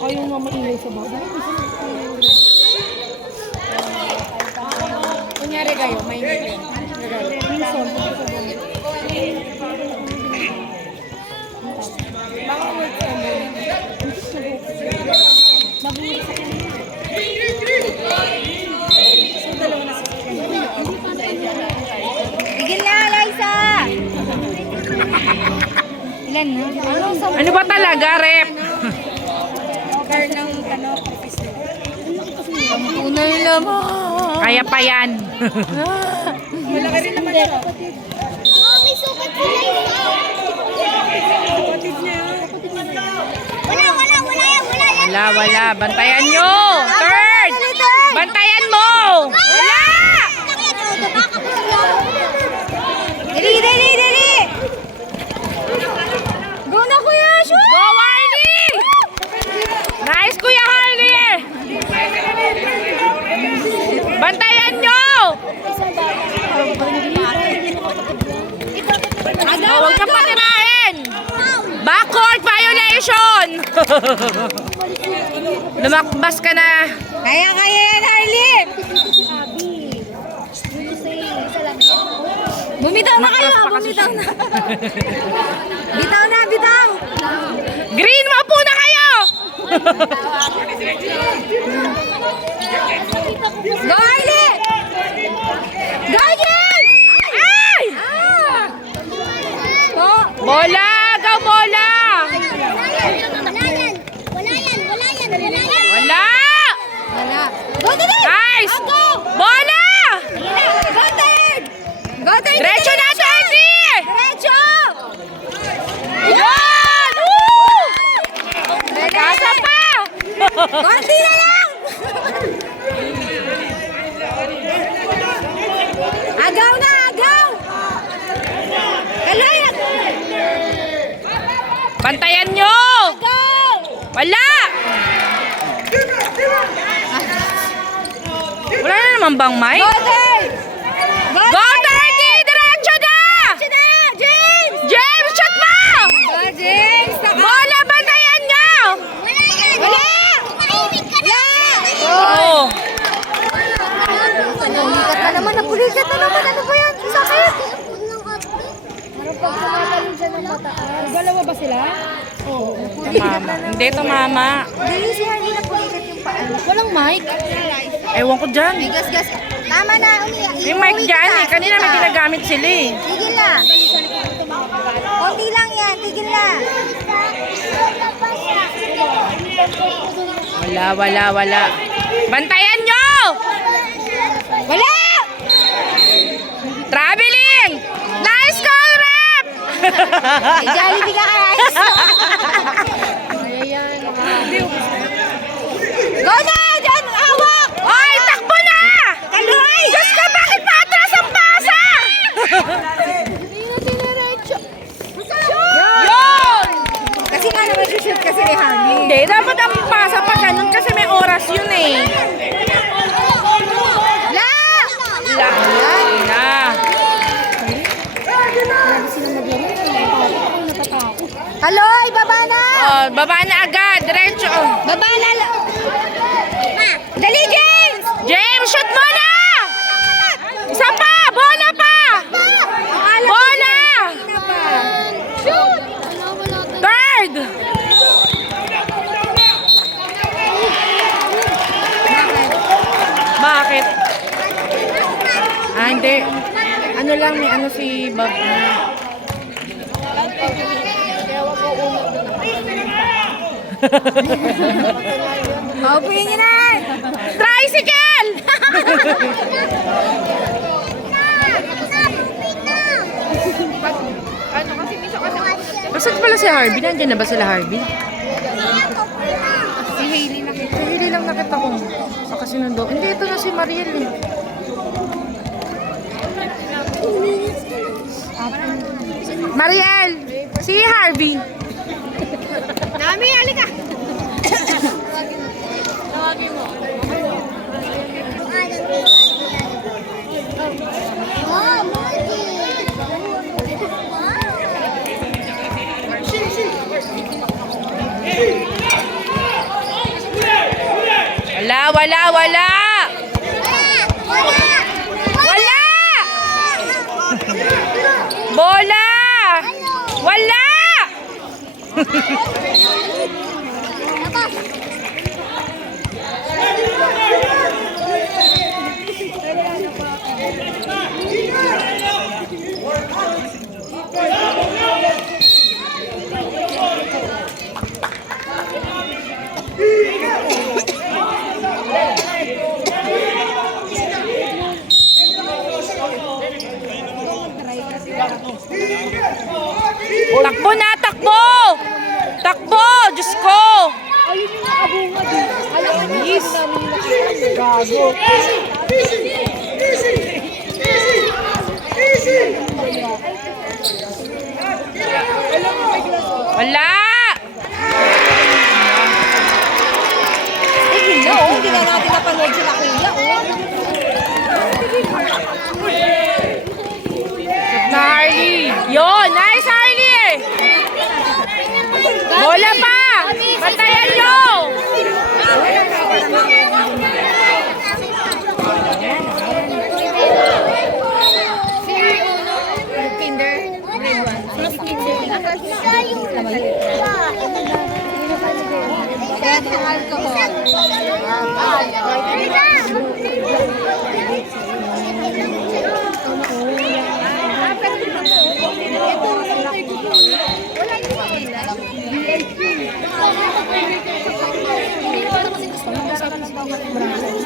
Ayaw nga maingay sa baba. Kunyari kayo, maingay kayo. Minsan, Tigil na, Liza! Ilan na? Ano ba talaga, Rep? offer ng ano, Tunay naman. Kaya pa yan. malaki rin naman siya. Oh, may sukat si Liza. Kapatid niya. Wala. Bantayan nyo! Third! Bantayan mo! Wala! Dali! Go na kuya, shoot! Go, Harley! Nice, Kuya Harley! Bantayan nyo! Huwag kang patirahin! Backcourt violation! Lumakbas ka na. Kaya yan, Harley! Bumitaw na kayo, bumitaw na. Bitaw. Green, maupo na kayo! Go, Harley! Guardian! Ay! Bola! Bola! Go, bola! Wala yan! Go to third! Nice! Oh, go! Bola! Go third! Go third! Diretso na, 30! Diretso! Yan! Woo! Kasa pa! Konti na lang! Agaw na, agaw! Kalay! Bantayan nyo! Agaw! Wala! Wala na naman bang mic? Go third! Go 30! Diretso na! Diretso na! James! James, shot mo! Go, James! Bola, bantayan nyo! Wala! Tumahimik ka na! Oo. Pulikat na naman, napulikat na naman. Ano ba yan? Sakit! Dalawa ba sila? Oo. Tumama. Hindi, tumama. Hindi, si Harvey napulikat yung paa. Walang mic. Ewan ko dyan. Gas. Tama na, umiyak. May mic dyan eh. Kanina may ginagamit sila eh. Tigil na. Konti lang yan, tigil na. Wala. Bantayan nyo! Wala! Traveling! Nice call, rep! Ay, Jollibee ka, guys. Go na! Diyan! Hawak! Oy, takbo na! Kaloy! Diyos ka, bakit patras ang pasa? Yun! Kasi nga naman shoot kasi ni Harvey. Hindi, dapat ang pasa pa ganun kasi may oras yun eh. La! Na. Kaloy, baba na! Oh, baba na agad, diretso. Baba na! Dali, James! James, shoot mo na! Isa pa! Bola pa! Bola! Shoot! Third! Bakit? Ah, hindi. Ano lang, may ano si Bob. Open niyo na! Tricycle! Nasaan pala si Harvey? Nandiyan na ba sila Harvey? Si Hailey lang nakita ko. Baka sinundo. Hindi, ito na si Mariel eh. Mariel! Si Harvey! Nami, halika! Wala! Bola! Wala! Takbo na! Takbo! Takbo! Diyos ko! Yes. Wala! Kuya, hindi na natin napanood sila kuya, Na Harley! Yun! Nice Harley! Bola pa! Bantayan nyo!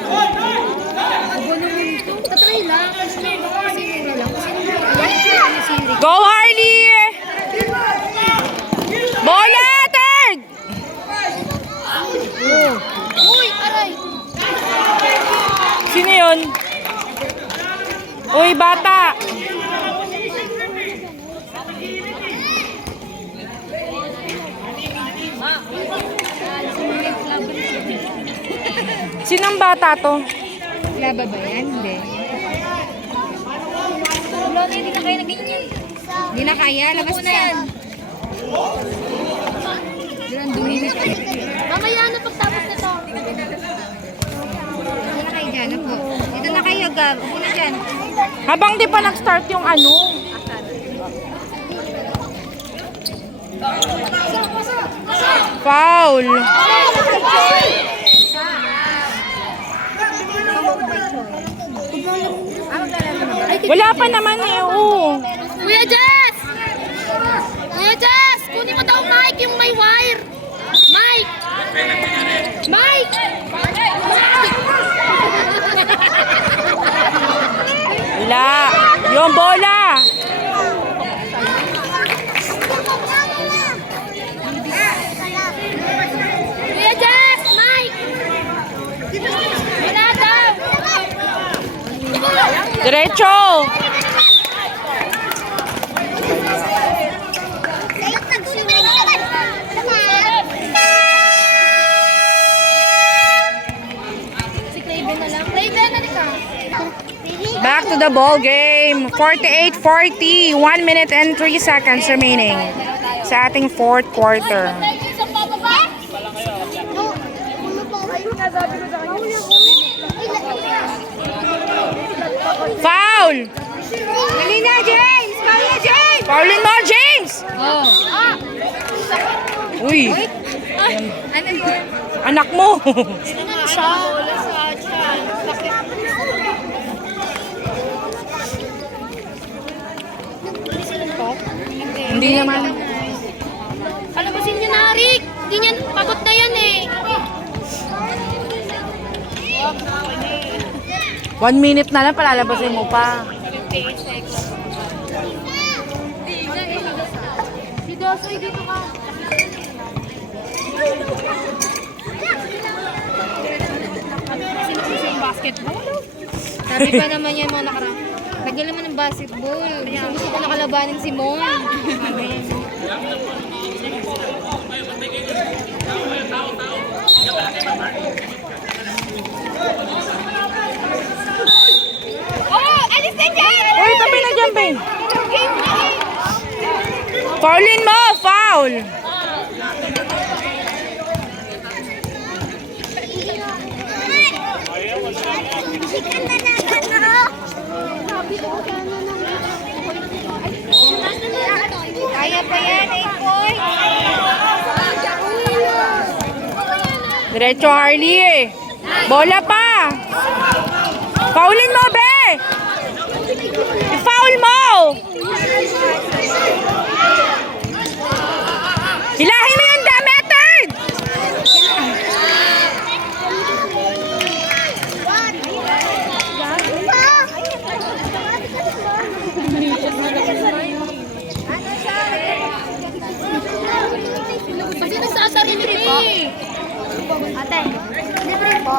Wala Go, Harley! Bola, third! Uy, aray! Sino yun? Uy, bata! Sinong bata to? Laba ba yan? Hindi. Wala na, hindi na kaya na ganyan. Hindi na kaya, labas na yan. Doon dumi na siya. Mamaya na pagtapos nito. Dito na kayo dyan, po. Dito na kayo, Gab. Upo na dyan. Habang di pa nag-start yung ano. Foul! Wala pa naman eh, oo. Kuya Jess! Kuya Jess! Kunin mo daw mic, yung may wire. Mike! Mike! Wala. Yung bola. Kuya Jess! Mike! Wala daw! Diretso. Si Clayben na lang. Clayben, halika. Back to the ball game. 48-40. 1 minute and 3 seconds remaining sa ating fourth quarter. Foul! Dali na, James! Foul na, James! Foulin mo, James! Oh. Uy, Ano yun? anak mo. Ano na siya? Hindi naman. Palabasin niyo na, Rick! Hindi niyan, pagod na yan eh. 1 minute na lang, palalabasin mo pa. Si Dosoy, dito ka. Sino yung basketball? Sabi pa naman yan mga nakarang. Tagal naman ng basketball. Gusto ko nakalabanin si Mon. Oh! Alis na dyan! Uy, tabi na dyan, Ben. Foulin mo, foul. Kaya pa yan, 8 points. Diretso, Harley eh. Bola pa. Foulin mo, be. I-foul mo. Hilahin mo yung method. Kasi nagsasarili po. Ate, libre po.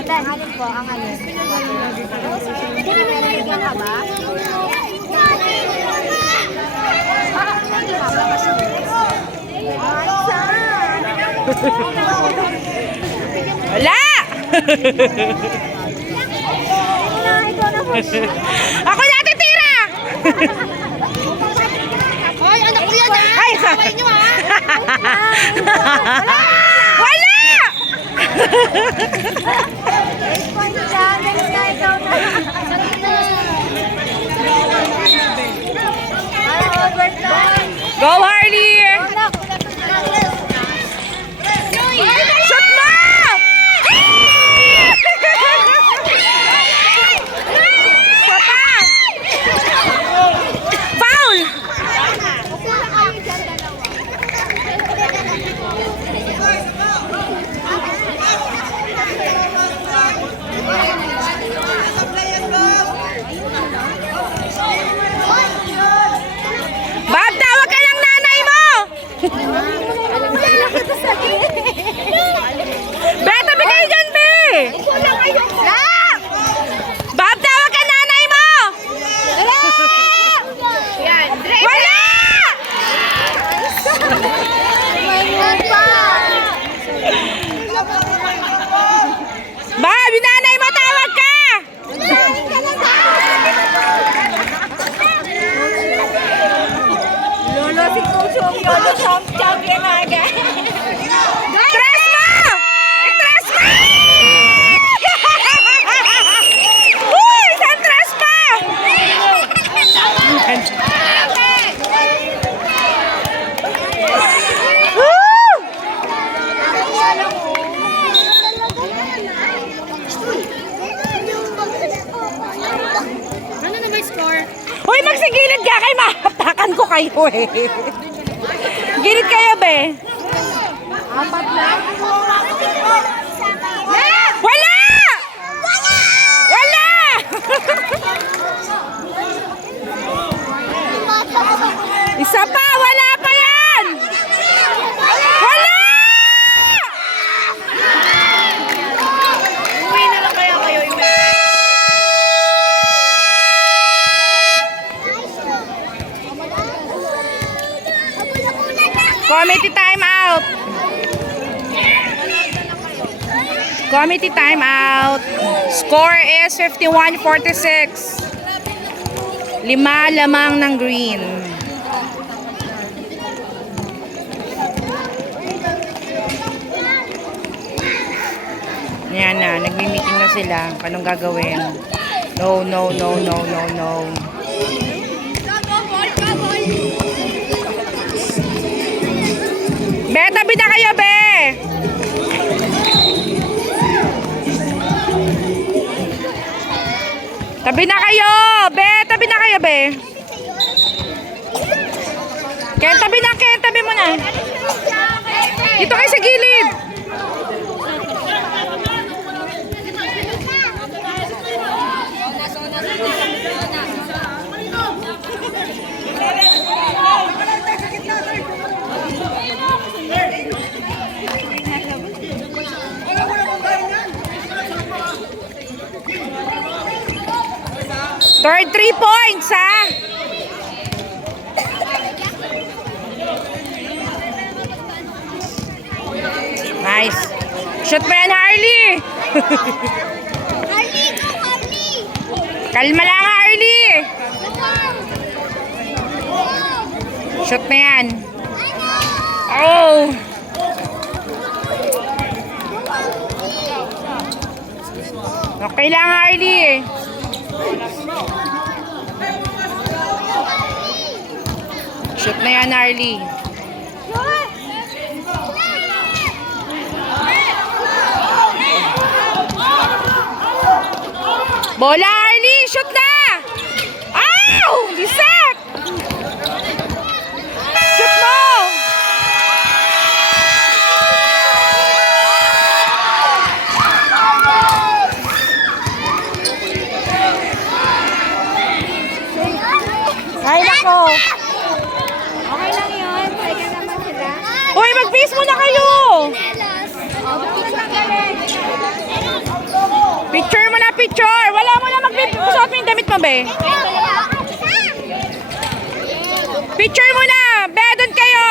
Ate, alin po ang alin? Pinamimigyan ka ba? Wala. Ako natitira. Hoy, anak ko yan ha! Ay, Away niyo ha! Wala. Go, Harley. Shoot mo. Foul. Hinahawakan ko kayo eh. Gilid kayo, be. Wala! Wala! Isa pa, wala pa yan! Wala! Uwi na lang kaya kayo. Committee time out. Committee time out. Score is 51-46. 5 lamang ng green. Yan na, nagmi-meeting na sila. Anong gagawin? No, no, no, no, no, no. Be, tabi na kayo, be! Tabi na kayo! Be, tabi na kayo, be! Ken, tabi na, Ken, tabi mo na. Dito kayo sa gilid. Third 3 points, ha? Nice. Shoot mo yan, Harley. Harley, go Harley! Kalma lang, Harley. Shoot mo yan. Oh. Okay lang, Harley. Shoot na yan, Harley. Bola, Harley! Shoot na! Ow! Reset! Shoot mo! Ay, nako! Okay lang yun. Pwede naman sila. Uy, mag-peace muna kayo! Picture mo na, picture! Wala mo na mag-suot mo yung damit mo, be. Picture mo na! Be, doon kayo!